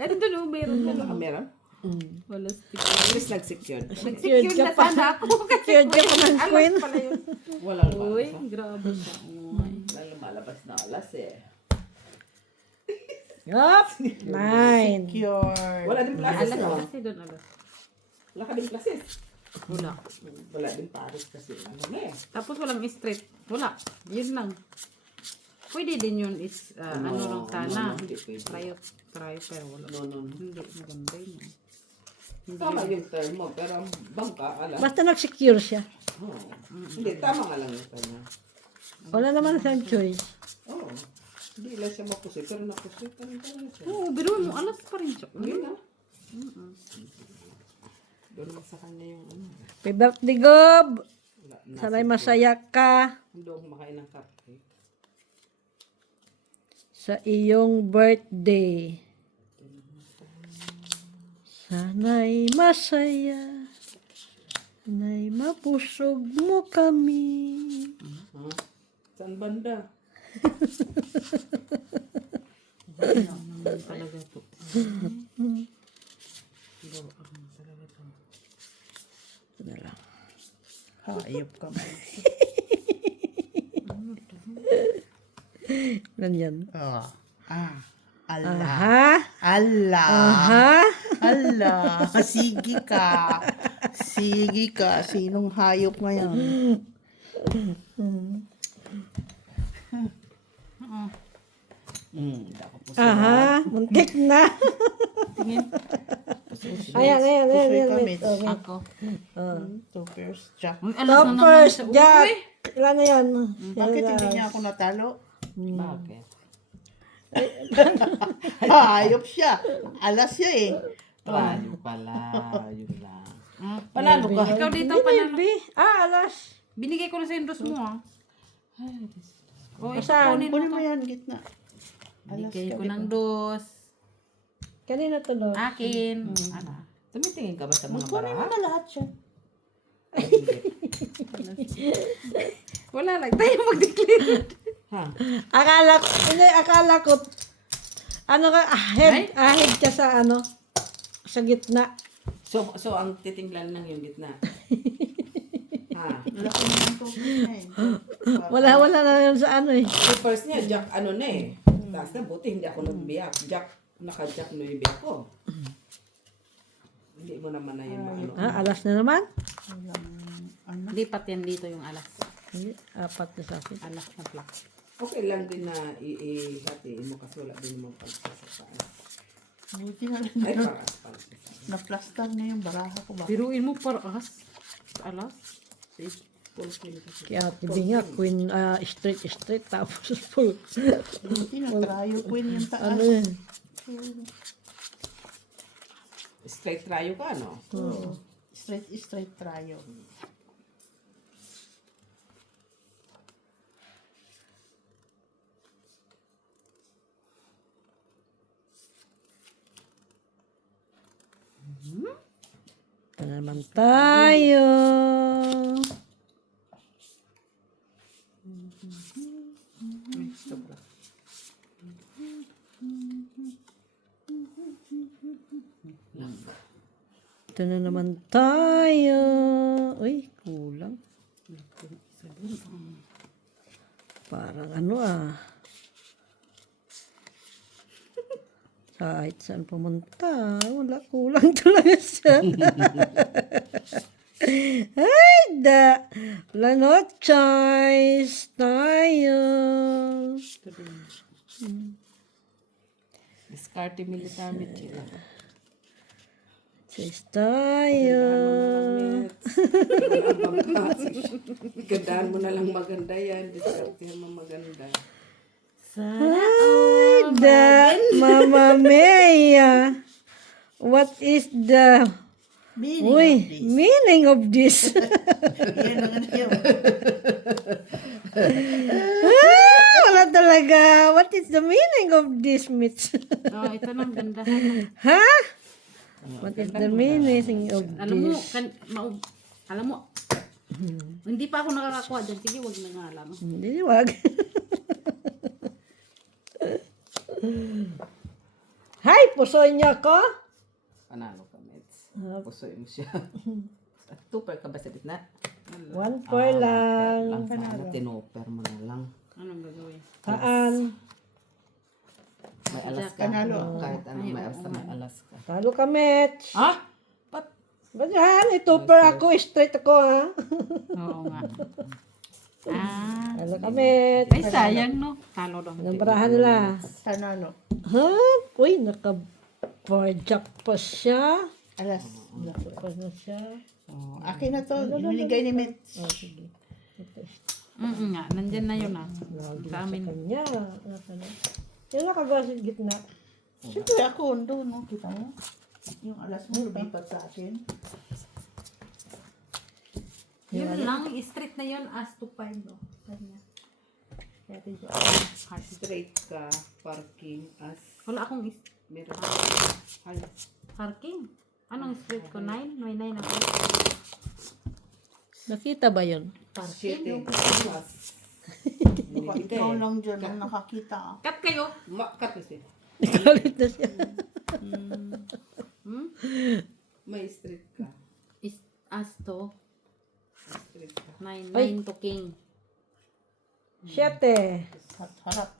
Ano doon oh, meron ka lang. Meron? Wala sticker. At least nag-secured. Nag-secure na ka pa. sana ako. Secured ka pa ng queen. Pala yun. Walang Uy, basa. grabe siya. Uy. Lumalabas na alas eh. Yup. 9. Secure. Wala din classes, Alas no? kasi doon, alas. Wala ka din classes. Wala. Wala din pares kasi. Ano na eh. Tapos walang straight. Wala. Yun lang. Pwede din yun is, ano lang sana. no, hindi pwede. Try, pero wala. No. Hindi, maganda yun. Tama yung term mo, pero ang bangka, alam. Basta nag-secure siya. Oh. Hindi, tama nga lang yung kanya. Wala naman siyang choice. Oo. Hindi lang siya mapusit, pero napusit pa rin talaga siya. Oo, biruin mo, alas pa rin siya. Yun na. Doon naman sa kanya yung ano. Happy birthday, Gob! Wala na. Sana'y masaya ka Doon kumakain ng cupcake. sa iyong birthday. Sana'y masaya. Sana'y mapusog mo kami. Ha? Saan banda? Naman talaga to. Ito na lang. Hayop ka man. Ganyan. Allah. Aha! Allah. Aha! Allah. Sige ka. Sige ka. Sinong hayop ngayon? Dapat po. Aha! Muntik na! Ayan. Pusoy kami. Ako. Two pairs. Jack. Uy, alas na naman Toppers, siya. Jack! Uy, Ilan na yan? Bakit hindi niya ako natalo? Bakit? Hayop siya. Alas siya eh. Yun pala. Yun lang. panalo ka. Ikaw dito panalo. Baby! Alas! Binigay ko na sa dos mo ah. O, Saan? ikunin mo Kunin mo to. yan, gitna. Binigay ko ng dos. Kanina to, no? Akin. Ano? Tumitingin ka ba sa mga Kunin mo baraha? na lahat siya. Wala lang. Tayo mag-declare. Ha? Akala ko, ano ka, ahead ka sa ano, sa gitna. So ang titinglan lang yung gitna. Ha? Wala ko naman tubig na eh. Wala na yun sa ano eh. So first niya, Jack ano na eh. Taas na, buti hindi ako nagbiyak. Jack, naka-Jack no yung biyak ko. Hindi mo naman na yun maano. Alas na naman? Lipat yan dito yung alas. Hindi, 4 na sa akin. Alas na black. Okay lang din na i-hatiin mo kasi wala din naman pagsasakaan. Buti na lang Ay, na. para. Na-plaster na yung baraha ko ba? Biruin mo para alas. Alas. Kaya tibi nga, queen, straight, tapos full. Buti na tayo queen yung taas. Ano yun? Straight trayo ka, no? Straight tayo. Ito na naman tayo. Ito na naman tayo. Uy, kulang. Parang ano ah. Kahit saan pumunta, wala, kulang talaga siya. Ay, wala no choice tayo. Discarte militar sila. Choice tayo. Gandaan mo na lang maganda yan. Discarte mo maganda. Ay, Mama Mia. What is the meaning of this? Yan ang ano yun. Wala talaga. What is the meaning of this, Mitch? Oh, ito nang ganda. Ha? What is the meaning of Alam mo, this? alam mo, hindi pa ako nakakakuha dyan. Sige, wag na nga lang. Hindi, wag. Hi, pusoy niyo ako. Panalo ka, Mets. Pusoy mo siya. Tupper ka ba sa gitna? 1 4 lang. Sana tinoper mo na lang. Anong gagawin? Saan? May alas ka. Panalo. Kahit ano, may alas ka. Talo ka, Mitch. Ha? Ba't? Ba't yan? Ito per ako, straight ako, ha? Oo nga. Ah, Talo ka, Mitch. ay sayang no. Talo daw. Nambarahan nila. Tanano. Ha? Uy, naka-barjack pa siya. Alas. Pa na siya. Oh, akin na to. Binigay ni Met. Oh, sige. Nga, nandyan na yun ah. Lagi Sa sa amin. kanya. Yung nakagawa sa gitna. Siyempre ako, doon, no? Kita mo? Yung alas mo, lumipat sa akin. Yun lang, straight na yun as to 5 no. Kanya. Kaya dito Straight ka, parking, as wala akong meron. parking. Anong straight ko? 9? May 9 ako. Nakita ba yun? Parking. Ikaw lang dyan ang nakakita. Cut kayo. Makat kasi. Nagalit na siya. May street ka. As to Street ka. 9. 9 to king. 7. Harap.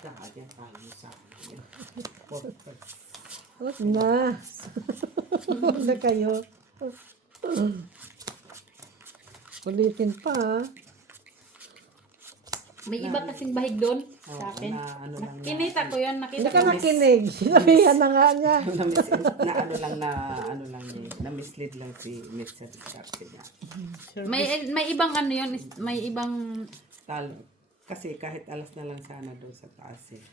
Dahil tayo sa akin. Wag na. Wag na kayo. Ulitin pa, ha? May iba kasing bahig doon Oo, sa akin. na ano lang na, Kinita ko yun. Hindi Nakita ka ko. nakinig. Sinabihan na nga niya. ano lang niya, na mislead lang si Miss sa discarte niya. May ibang ano yun. May ibang... Talo. Kasi kahit alas na lang sana doon sa taas eh.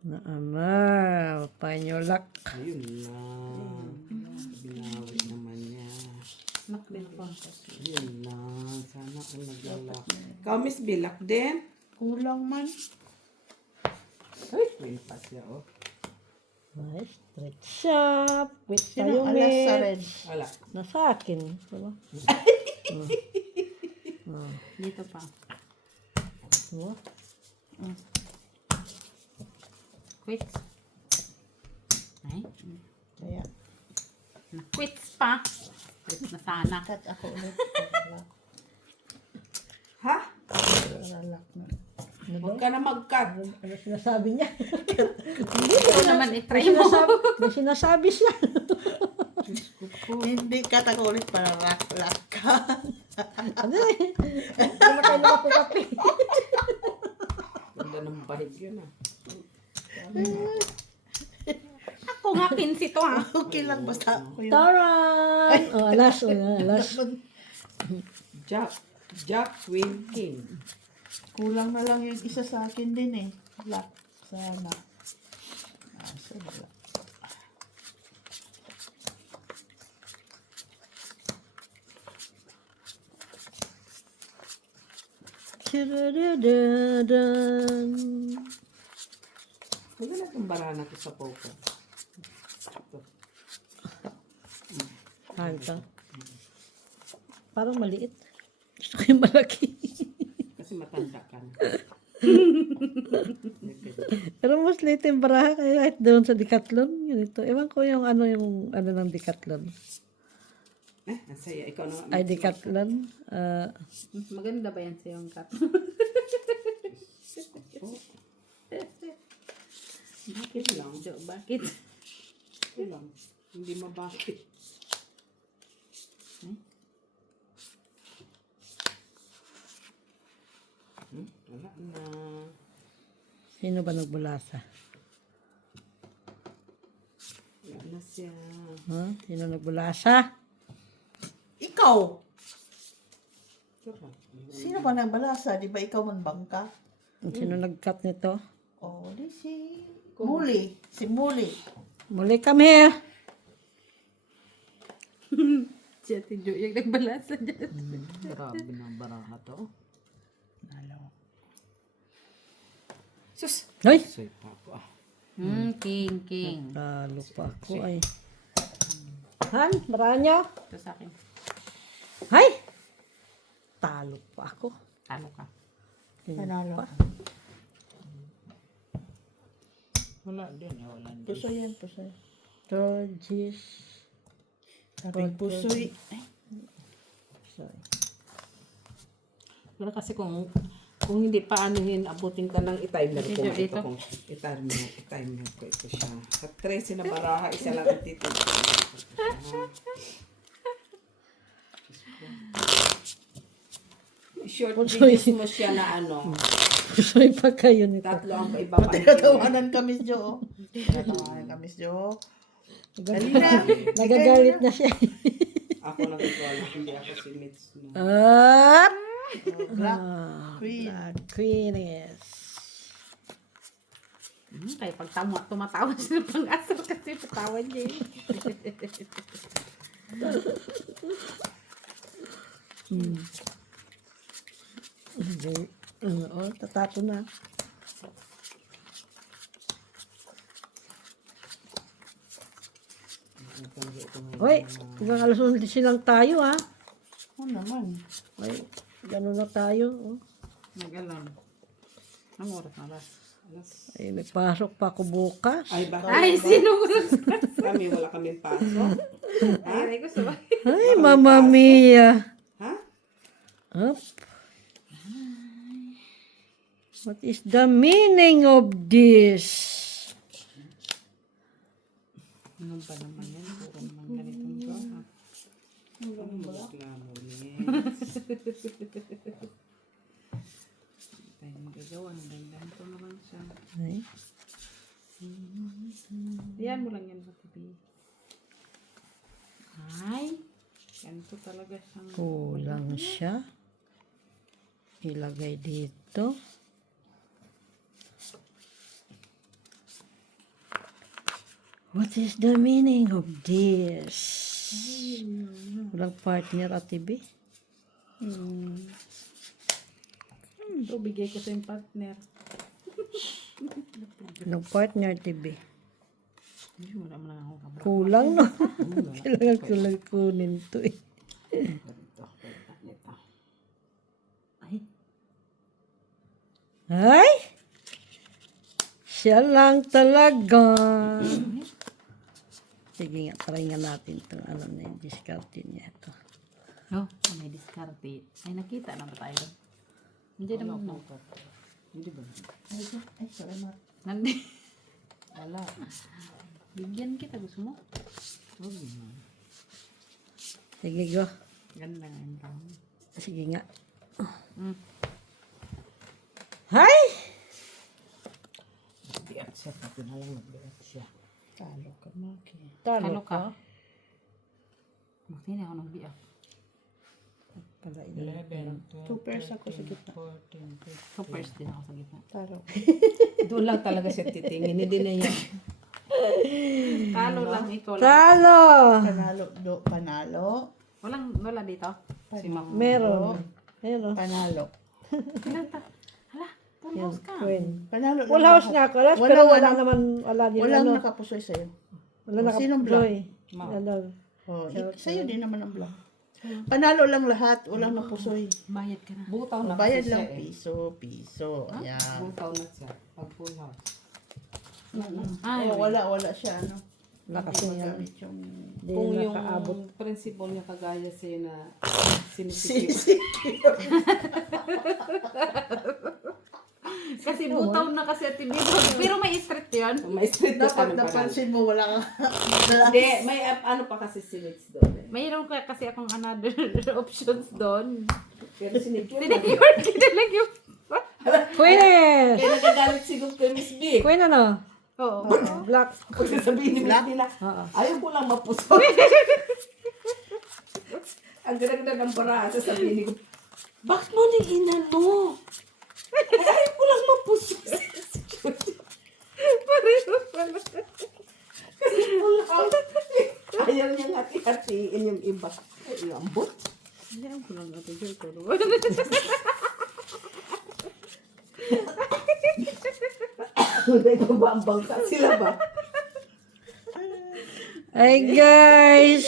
Naama. Find your luck. Ayun lang. Binawi naman niya. Nak din ako. Ayun lang. Sana kung naglalak. Ikaw, Miss Bilak din? Kulang man. Ay, queen pa siya, oh. Nice. Straight shop. With Sino tayo, alas sa red? Mitch. Wala. Nasa akin. Diba? Dito pa. Diba? Quits. Ay. Kaya, Na-quits pa. Quits na sana. cut ako ulit. Ha? Lalak na. Huwag ka na mag-cut. Ano sinasabi niya? Ikaw naman itry mo. May sinasabi siya. Hindi cut ako ulit para rak ka. Ano eh? Hindi na kayo nakapi-kapi. Ganda ng bahig yun, ah. Ako nga 15 to ha. Okay lang basta ako yun. Taran! Oh, alas. Oh, alas. Jack, Queen, King. Kulang na lang yung isa sa akin din eh. Lock. Sana. So, wala. Chiradadan. Huwag na tumbarahan natin sa poker. Hanta. Parang maliit. Gusto ko yung malaki. Kasi matanda ka na. Pero mas late yung baraha kayo kahit doon sa Decathlon. Yun ito. Ewan ko yung ano ng Decathlon. Ang saya. Ikaw na. Ay, Decathlon. Maganda ba yan sa yung cut? Bakit lang? Jo, bakit? Okay lang. Hindi mabakit. Wala na. Sino ba nagbulasa? Wala na siya. Huh? Sino nagbulasa? Ikaw! Ito lang. Sino ba nagbalasa? Di ba ikaw man bangka? Sino nag-cut nito? Oh, di si Muli. Si Muli. Muli kami. Siya si Jo yung nagbalasa dyan. Grabe na baraha to. Nalo. Sus! Hoy! Soy papa. King. Talo pa ako ay. Han, maranyo. Ito sa akin. Hay! Talo pa ako. Talo ka. Panalo. Wala din. Wala din. Puso yan, puso. Torgis. Sabi pusoy. Sorry. Wala kasi kung hindi pa anuhin, abutin ka ng i-timer ko. Dito, dito. Kung i-timer ko ito siya. Sa 13 na baraha, isa lang ang tito. Short videos mo siya na ano. Pusoy pa kayo nito. Tatlo ang iba-iba. Tinatawanan kami, Jo. Tinatawanan kami, Jo. Dali na. Nagagalit na siya. Ako nagagawa, hindi ako si Mitz. Up! Black Queen. Black Queen is. Kaya pag tumatawa sila pang asal kasi patawa niya eh. Tatato na. Hoy, hanggang alas 11 lang tayo ha. Oo naman. Hoy, gano'n na tayo. Oh. Nag-alam. Ang oras na ba? Ay, may pasok pa ako bukas. Ay, baka Ay, sino mo kami, wala kami pasok. Ay, gusto ba? Ay, Mamma Mia. Ha? Up. What is the meaning of this? Ano ba naman yan? Puro naman ganitong ko. Ha? Reklamo niya. Tayo magagawa. Dandan ko naman siya. Ay, Yan mo lang yan sa TV. Ay, ganito talaga siyang... kulang siya. Ilagay dito. What is the meaning of this? Walang partner at TV? Ito, bigay ko sa yung partner. Walang partner TV. Ay, wala mo lang ako kabra. Kulang no? Kailangan ko lang kunin to eh. Ay, Ay! Siya lang talaga. Sige nga, try nga natin itong ano na yung discarte niya ito. no, may discarte. Ay, nakita na ba tayo? Hindi naman mo. Hindi ba? Ay, salamat. Nandi. Wala. Bigyan kita, gusto mo? Sige go. Ganda nga yung brown. Sige nga. Mm. Hay! Biyak siya, pati na lang nagbiyak siya. Talo ka, Maki. Talo Talo ka. ka. Bakit na ako nang biyak? Pala 11, 2 pairs ako sa gitna. 14, So, first din ako sa gitna. Talo. Doon lang talaga siya titingin. Hindi na yan. Talo lang ikaw lang. Talo! Panalo. Panalo. Wala dito? Si Ma'am. Meron. Meron. Panalo. Ilan ta? Hala, full Yan, house ka. Queen. Panalo. Full house nga ako. Alas, pero wala naman, wala din Walang ano. nakapusoy sa'yo. Wala Sinong nakapusoy. Ma'am. Ano. Oh, sa'yo din naman ang black. Panalo lang lahat. Walang napusoy. Bayad ka na. Butaw na Bayad kasi lang siya eh. piso. Ayan. Butaw na siya. Pag full house. Ay, Oh, wala siya, ano. Wala kasi nga. Magamit yung Hindi Kung na yung nakaabot. principal niya kagaya sa'yo na sinisikip. Kasi butaw na kasi Ate Bibi. Pero may street yun. May street na dapat kami pa. napansin mo wala ka. Hindi, may ano pa kasi si Mitch doon. Mayroon ka kasi akong another options doon. Pero sinikip na. Sinigure kita lang yung... Queen! Kaya nagagalit siguro kay Miss B. Queen ano? Oo. Black. Pag sasabihin ni Miss B na, Oo. ayaw ko lang mapusot. Ang ganda ng baraha, sasabihin ko, bakit mo ni inano? Ay, ayaw ko lang mapusot. Pareho pala. Kasi pulang. Ayaw niyang hati-hatiin yung iba. Ay, lambot. Ayaw ko lang Ate Bibi. Hindi ko ba ang bangka? Sila ba? Ay guys!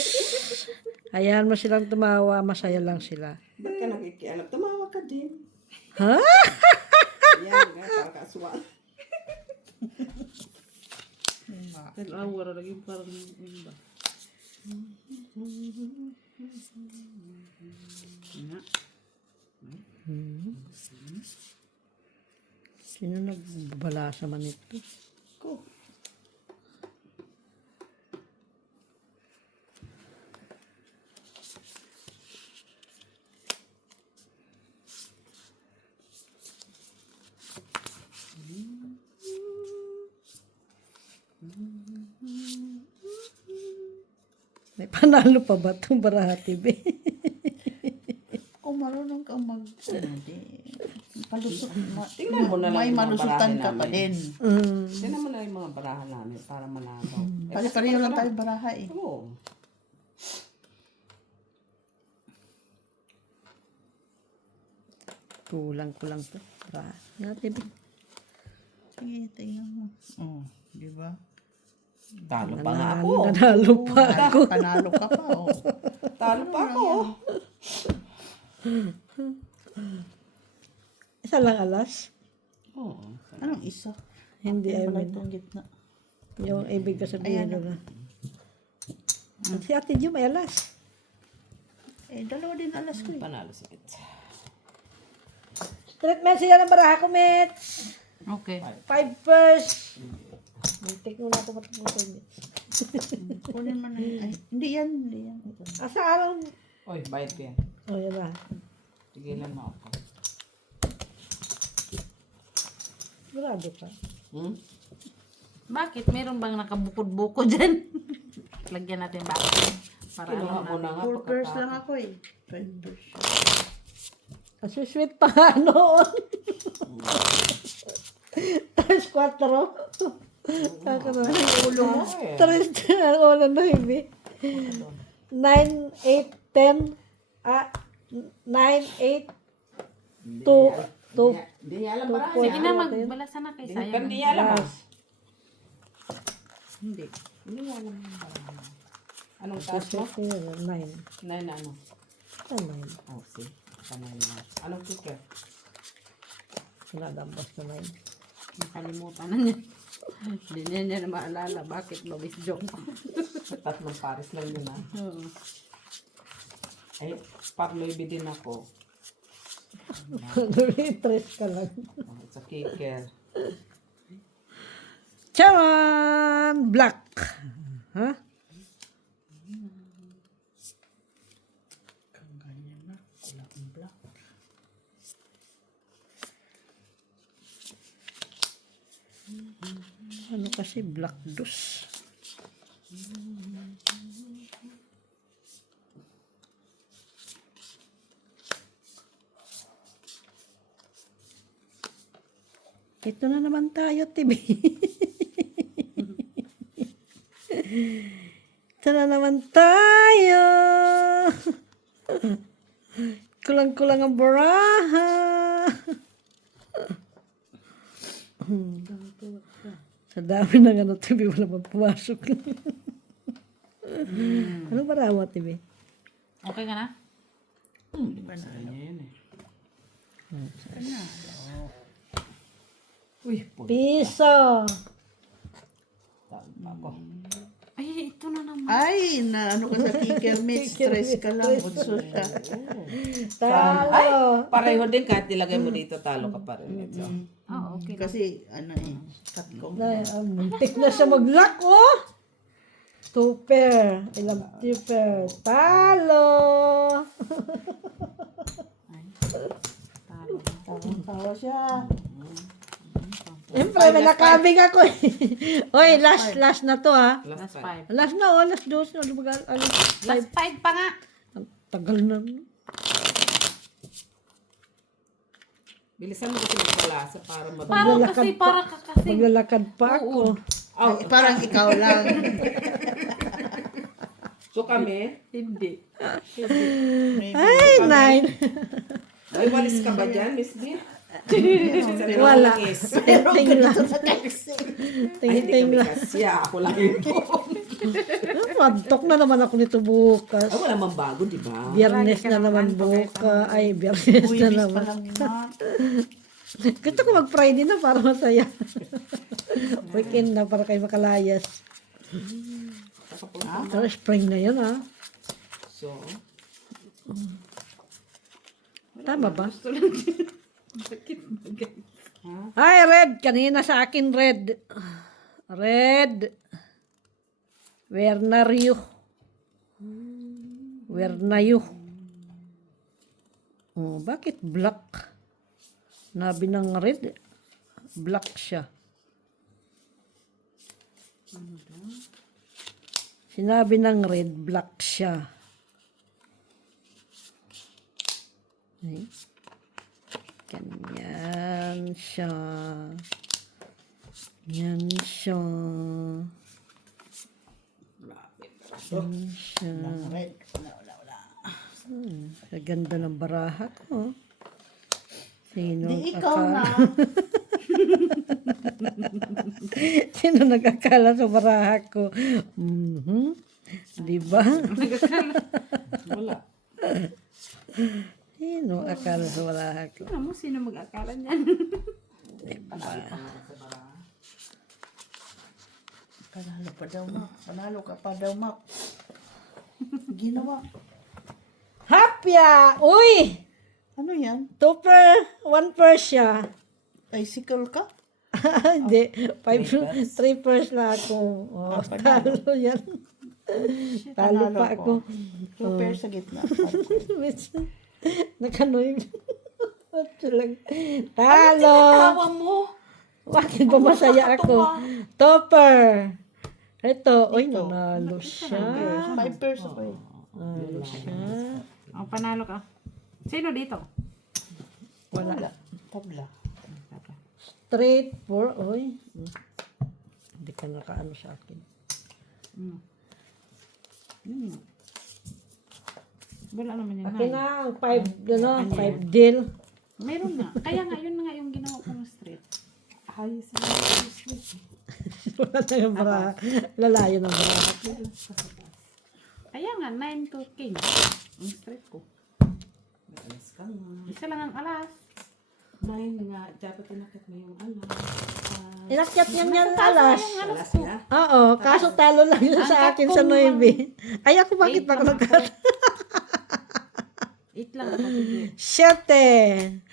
Hayaan mo silang tumawa, masaya lang sila. Ba't ka nakikialam? Tumawa ka din. Ha? Yan, parang kaswang. Nag-awara lagi parang iba. Sino nagbabala sa man ito? Ko. May panalo pa ba itong Baraha TV? Kung marunong kang palusot, Tingnan mo na lang may yung mga malusutan barahe ka pa namin. din. Tingnan mo na yung mga barahan namin para manalo. Pare-pareho lang tayo baraha eh. Oo. Kulang to. Baraha TV. Sige, tingnan mo. Oh, di ba? Talo pa nga ako. Nanalo pa ako. Panalo ka pa, oh. Talo pa ako. Isa lang alas? Oo. Anong isa? Hindi, I Wala mean. itong gitna. Yung ibig ko sabihin na. Si Ate Jo may alas. Eh, dalawa din alas ko eh. Panalo si Mitch. Street message ng Baraha ko, Mitch. Okay. 5 first. Take mo na ako matapos. Kunin mo na yun. Ay, hindi yan, hindi yan. Ito. Asa araw? Oy, bayad ko yan. Oh, yan na. Tigilan mo ako. Grado ka. Hmm? Bakit? Meron bang nakabukod-bukod dyan? Lagyan natin bakit. Para Kinuha ano mo na. na nga. Full purse pagkatapos. lang ako eh. 5 purse. Kasi sweet pa nga noon. Tres, 4. Ulo mo? Tres, ulo na hibi. 9, 8, 10. 9, 8, 2, 2. Hindi niya alam barahan Sige niya. na, magbalasan na kayo. Pero Sayang hindi na. niya alam ah. Hindi. Hindi niya alam ang barahan. Anong taas mo? 9. 9 na ano? 9. Oh, see. Kamay na. Anong kicker? Sinadambas na 9. Nakalimutan na niya. Hindi niya na maalala. Bakit mabis joke? Tatlong pares lang yun ah. Oo. Ay, pag-maybe din ako. Tres ka lang. Oh, it's a kicker. Charan! Black. Ha? Ganyan na. Wala akong black. Ano kasi black dos? Ito na naman tayo, TV. Ito na naman tayo. Kulang-kulang ang baraha. Sa dami ng ano, TV, wala pa pumasok. Ano baraha mo, TV? Okay ka na? Saan niya yan eh. Uy, Piso. talo pa ako. Ay, Ito na naman. Ay, na ano ka sa kicker meat, stress ka lang. Utso siya. Talo. Pareho din kahit ilagay mo dito, talo ka pa rin. Ito. Oh, okay. Kasi, ano eh, cut ko. Muntik na siya mag-lock, oh. Two pair. Ilang two pair. Talo. Talo. Tawa siya. Siyempre, may nakabing ako eh. Oy, last na to ha. Last 5. Last na, oh, last dos na. Last 5 pa nga. Ang tagal na. Bilisan mo kasi magbalasa para mabilis. Parang kasi, para ka kasi. Maglalakad pa ako. Ay, parang ikaw lang. So kami, Hindi. Ay, nine. may walis ka ba dyan, Miss B? Wala. Yes. Ting lang. Ay, Ting hindi lang. kami kasi. Ako lang yun. Madtok na naman ako nito bukas. Ay, wala mang bago, di ba? Biyernes na naman bukas. Ay, Biyernes na Uy, miss naman. pa lang na. Gusto ko mag-Friday na para masaya. Weekend na para kayo makalayas. Pero spring na yun ha. So, Tama ba? Ay, red. Kanina sa akin, red. Red. Where na you? Where na you? Oh, bakit black? Nabi ng red. Black siya. Sinabi ng red, black siya. Ay. Ganyan siya. Yan siya. Yan siya. Red. Wala. Sa ganda ng baraha ko. Sino Di ikaw na. Sino nag-akala sa baraha ko? Di ba? wala. Sino akala sa baraha ko? Ano mo, sino mag-akala niyan? Panalo pa daw, Mak. Panalo ka pa daw, Mak. Ginawa. Hapya! Uy! Ano yan? Two per, one per siya. Bicycle ka? Hindi. Three pairs na ako. Oh, talo yan. Talo Panalo pa ko. ako. Two pairs sa gitna. Nakanoy. Talo. Tawa mo. Bakit ba masaya ako? Topper. Ito. Uy, nanalo siya. Five pairs ako eh. Nanalo siya. Ang panalo ka. Sino dito? Wala. Tabla. Straight for, uy. Hindi ka nakaano sa akin. Wala naman yan. Akin na ang 5 deal. Meron na. Kaya nga, yun na nga yung ginawa ko ng straight. Ayos na. Wala na yung baraha. Lalayo ng baraha. Kaya nga, 9 to king. Ang straight ko. Alas ka nga. Isa lang ang alas. 9 nga. Dapat inakit mo yung alas. Inakyat niyan yan alas. Alas na. Oo, kaso talo lang yun sa akin sa 9. Ay ako, bakit pa ako nagkat? 8 lang ako. 7.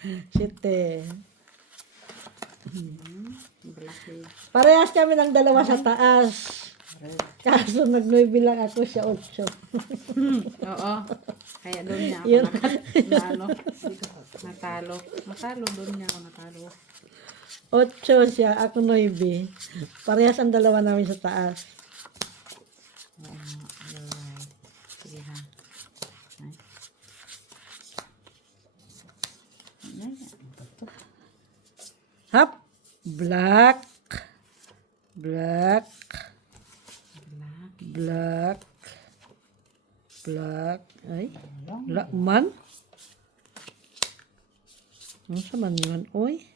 Blacky. Parehas kami ng dalawa sa taas. Kaso nag-9 lang ako siya 8. Oo. Kaya doon niya ako Yun. natalo. Natalo, doon niya ako natalo. 8 siya, ako 9. Parehas ang dalawa namin sa taas. Sige ha. Hop. Black. Black. Black. Black. Ay. Lakman. Ano sa man yun? Uy.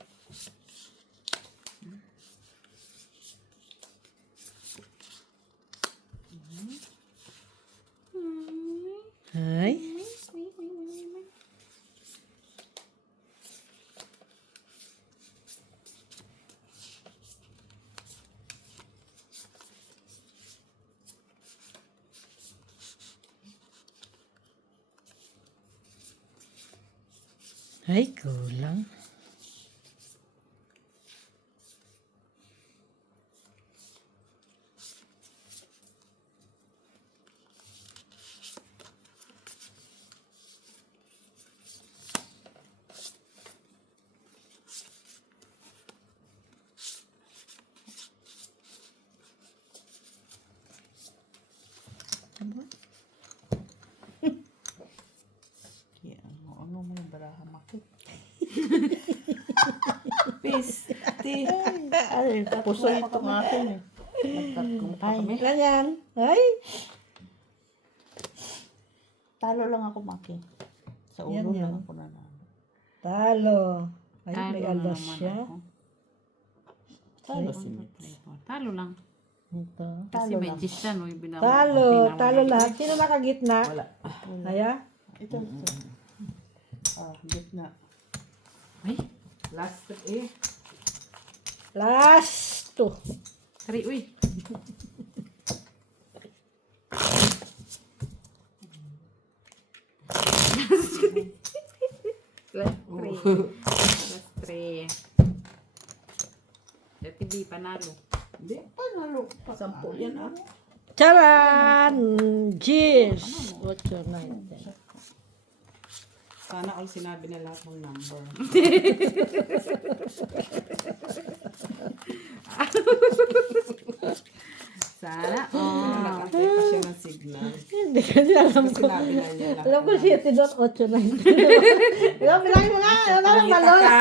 Ay. Ay, kulang. Kaya ano mo yung baraha makit. Pisti. Ay, puso itong akin eh. Nagtatkong pa kami. Ilan yan? Ay, Talo lang ako, Maki. Sa ulo Yan, yan. lang ako nanalo. talo. Ay, Talo may na alas naman siya. ako. Talo si Mitch. Talo lang. Ito. Kasi Talo may lang. gis siya, no? Yung Talo lahat. Sino nakagitna? Wala. Aya? Ito. Gitna. Ay, Last eh. Last two. tari, uy. Last three. Last three. Dati di panalo. Hindi. Panalo. 10 yan ah. Charan! Jeez! 8, 9, 10. Sana all sinabi na lahat ng number. Sana, Nakantay pa siya ng signal. Hindi kasi alam ko. Sinabi na niya lahat. Alam ko 7 dot 8, 9. Alam, bilangin mo nga. Ano lang Nakita malo? ka.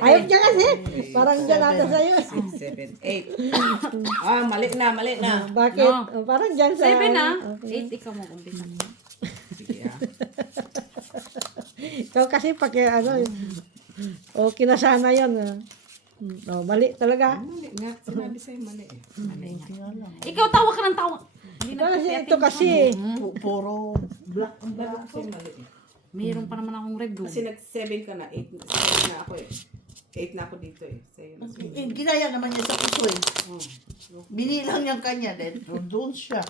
Ayop niya kasi. Parang dyan ata sa'yo. 6, 7, 8. Ah, mali na, mali na. Bakit? No. Oh, parang dyan sa... 7 na. Okay. 8 ikaw mo kumpisa. Sige ah. Ikaw kasi pag ano, okay na sana yun. Oh, mali talaga. Mali nga. Sinabi sa'yo mali eh. Ikaw tawa ka ng tawa. Hindi Ito na kasi, kasi ito kasi. Puro black ang Dapat sa'yo mali eh. Mayroon pa naman akong red Kasi nag-7 ka na, 8 na ako eh. 8 na ako dito eh. Sa'yo na. Ginaya naman niya sa puso eh. Binilang niyang kanya din. Doon siya.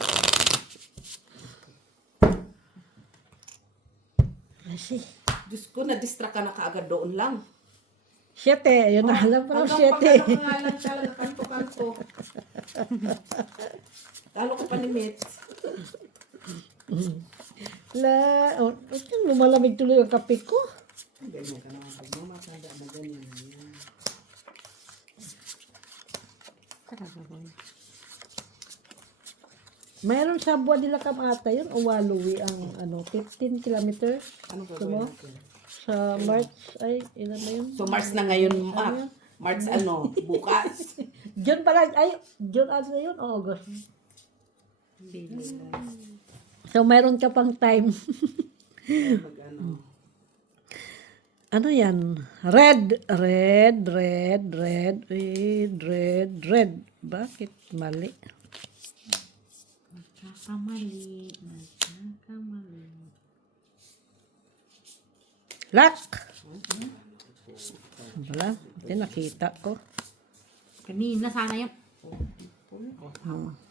Kasi, Diyos ko, na-distract ka na kaagad doon lang. 7. Yun na, alam ko ng Hanggang 7. pag ano ka lang talaga, kanto-kanto. Talo ka pa ni Mitch. Oh, lumalamig tuloy ang kape ko. Ganyan ka naman. Pag mamatanda na ganyan. Yan. Mayroon sa Buwan nila Kamata yun, o Waluwi ang ano, 15 kilometer Ano Gusto gagawin mo? natin? sa March. Ay, ilan na yun? So, March na ngayon, March ano, bukas. June pala, ay, June ano yun? O August. So, mayroon ka pang time. Mag ano. Ano yan? Red, red, red, red, red, red, red. Bakit mali? Nagkakamali. Nagkakamali. Lock! Wala, hindi nakita ko. Kanina sana yung...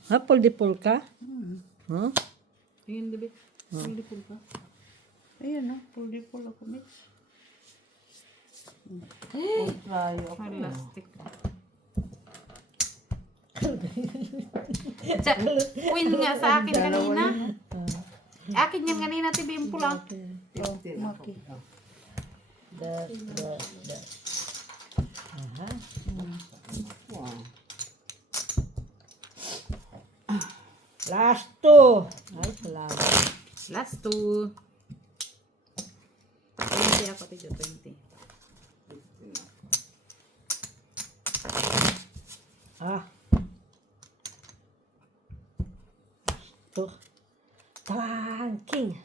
Ha, pull ka? Huh? Ayun, diba? Hindi po ka. Ayan no, puldi po ako Mitch. Tayo ako. Plastic. Queen nga sa akin kanina. Akin yan kanina, tibi yung pula. Maki. That. Aha. Wow. Last two. Ay, salamat. Last two. 20 ako, tiyo, 20. Ah. Ito. Tawan, king.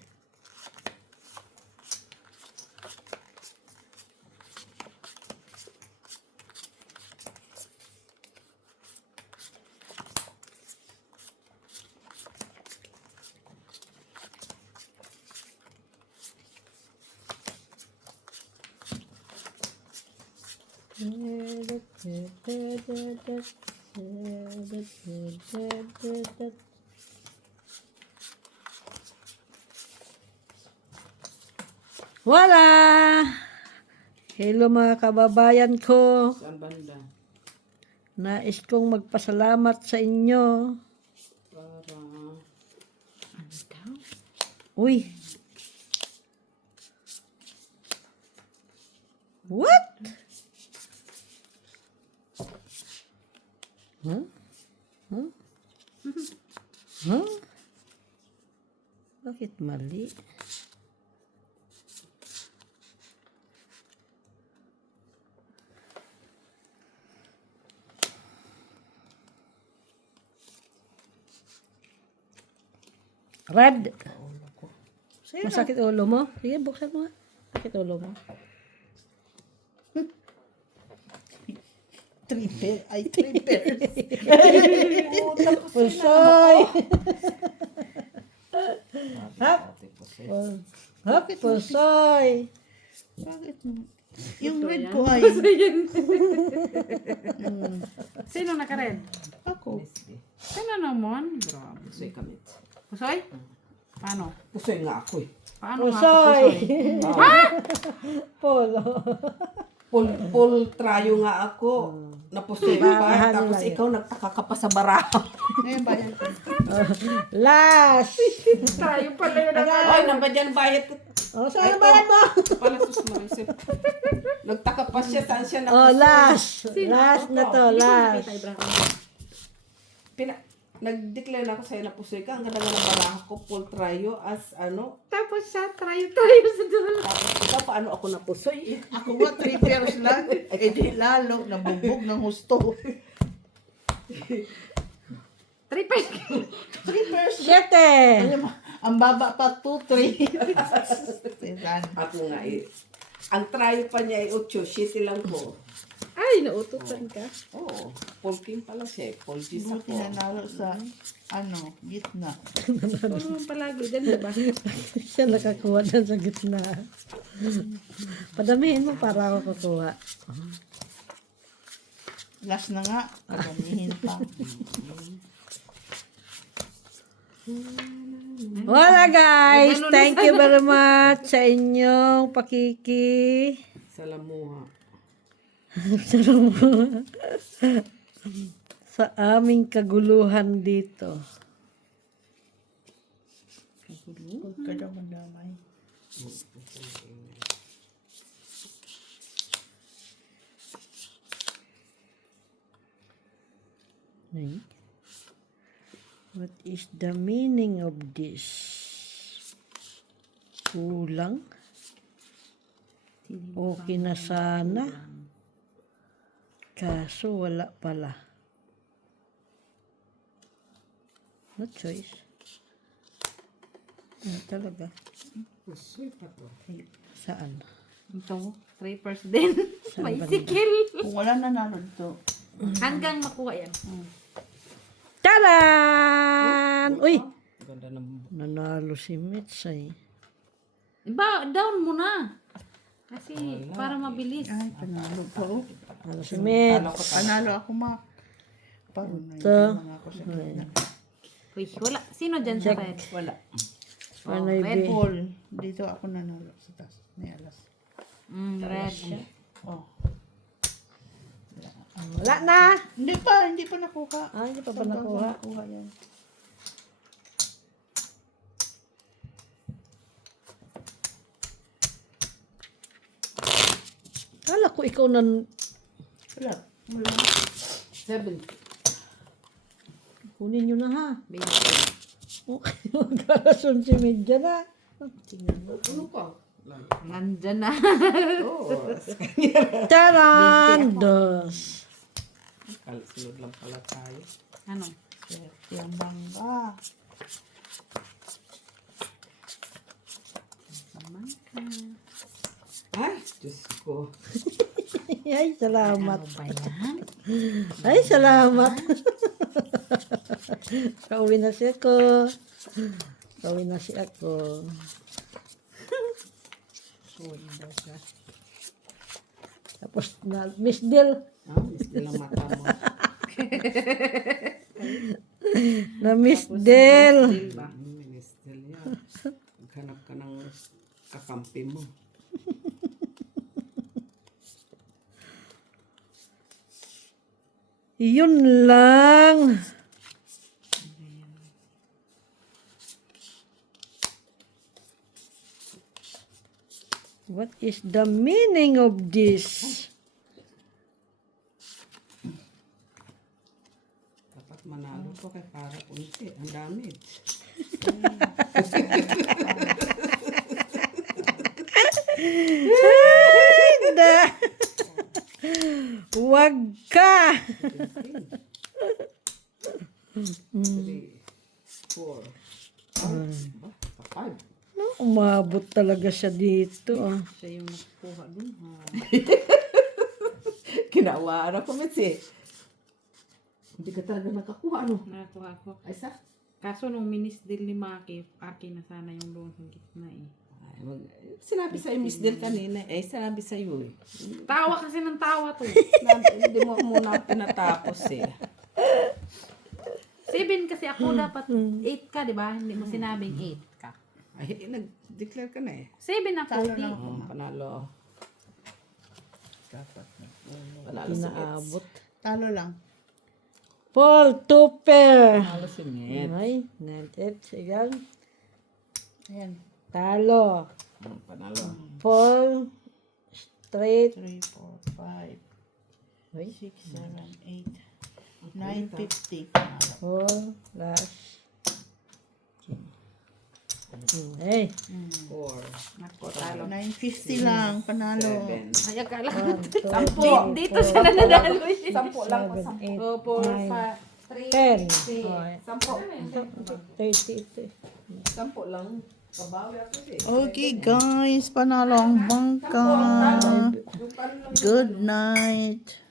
Wala! Hello mga kababayan ko. Saan banda? Nais kong magpasalamat sa inyo. Para... Uy. What? Huh? Huh? Huh? Bakit mali? Red. Masakit ulo mo? Sige, buksan mo nga. Sakit ulo mo. Triple. Pusoy! Hap! Hap, pusoy! Bakit? Yung red ko ay Sino naka-red? ako. Sino naman? Grabe. Pusoy kami. Pusoy? Paano? Pusoy nga ako eh. Paano nga Pusoy! pusoy? Polo. Full trayo nga ako. Napusoy pa. Bahan Tapos lang ikaw nagtaka ka pa sa baraha. Ngayon bayan ko. Last! Tayo pala yun. Ay, nabadyan bayad ko. Oh, saan ang balat mo? Pala sus marisip. Nagtaka pa siya. Saan siya Oh, napusoy? last! Last na to, last. Nag-declare ako sa'yo na pusoy ka. Ang ganda nga ng baraha ko. Full trayo as ano. Tapos siya, tayo sa dulo. Tapos ikaw, paano ako napusoy? Ako ba 3 pairs lang? Eh di lalo, nabugbog ng husto. 3 pesos. 3 pairs. Siyete! Alam mo, ang baba pa 2, 3. Ako nga eh. Ang trayo pa niya ay 8. Shitty lang po. Ay, naututan ka. Oo. Full king pala siya eh. Full cheese Buti ako. nanalo sa, gitna. Puro mong palagi dyan, diba? Siya nakakuha dyan sa gitna. Padamihin mo para ako kukuha. Last na nga, pagamihin pa. Wala guys! Thank you very much sa inyong pakiki. Salamuha. Sa aming kaguluhan dito. Huwag ka daw madamay. Ay. What is the meaning of this? Kulang? Okay na sana. Kaso wala pala. No choice. Talaga. Pusoy pa to. Saan? Ito, 3 pesos din. Saan ba Bicycle. Kung wala nanalo dito, Hanggang makuha yan. Taran! Uy! Ganda ng... Nanalo si Mitsay. Iba, down mo na. Kasi, para mabilis. ay, panalo pa oh. Nanalo si Mits. Panalo ako, ma. Parang na Ito. mga ako sa gitna. Uy, wala. Sino dyan sa red? Wala. Panay red. B. Paul, dito ako nanalo sa taas. May alas. Red. Oh. Wala na! Hindi pa nakuha. Ah, hindi pa ba Saan nakuha? nakuha yan? Kala ko ikaw nan... Wala. Wala. 7. Kunin nyo na ha. Okay, magkalason si Medya na. Ano pa? Nandyan na. Oo. Taran! Dos. Sunod lang pala tayo. Ano? Swerte ang bangga. Ay, Diyos ko. Ay, salamat. Ano ba yan? Ay, salamat. Kauwi na siya ko. Kauwi na siya ko. Tapos na, Miss Del. Miss lang mata mo. Na Miss Del. Miss Del yan. Maghanap ka ng kakampi mo. Yun lang. What is the meaning of this? Dapat manalo ko kay para unti. Ang dami. Da. Wag ka. 3, 4, 5. Five. Umabot talaga siya dito. Ah. Siya yung nakuha dun. Kinawaan ako, Mitzi. Hindi ka talaga nakakuha, ano? Nakakuha ko. Ay, sa? Kaso nung minis din ni Maki, akin na sana yung doon sa gitna eh. Ay, sinabi sa'yo, Miss Del kanina. Sinabi sa'yo eh. Tawa kasi ng tawa to. Hindi mo muna pinatapos eh. 7 kasi ako dapat 8 ka, di ba? Hindi mo sinabing 8 ka. Ay, nag-declare ka na eh. 7 ako. Talo di. na. Panalo. Dapat na. Panalo si Mitz. Inaabot. Talo lang. Paul Tupper. Panalo si Mitz. Ay, natin. Sige. Ayan. Talo. Panalo. Paul. Straight. 3, 4, 5, Uy. 6, 7, 8, 9, 50. Paul. Last. Hey. 4, Nako, talo. 950 lang. Panalo. 7. Ay, akala. 1, 2, Dito siya na nadalo eh. 10 lang po. 7, 8, Oh, 4, 10. 5, 3, Okay. 30 ito eh. 10 lang. Kabawi ako eh. Okay guys, panalo ang bangka. Good night.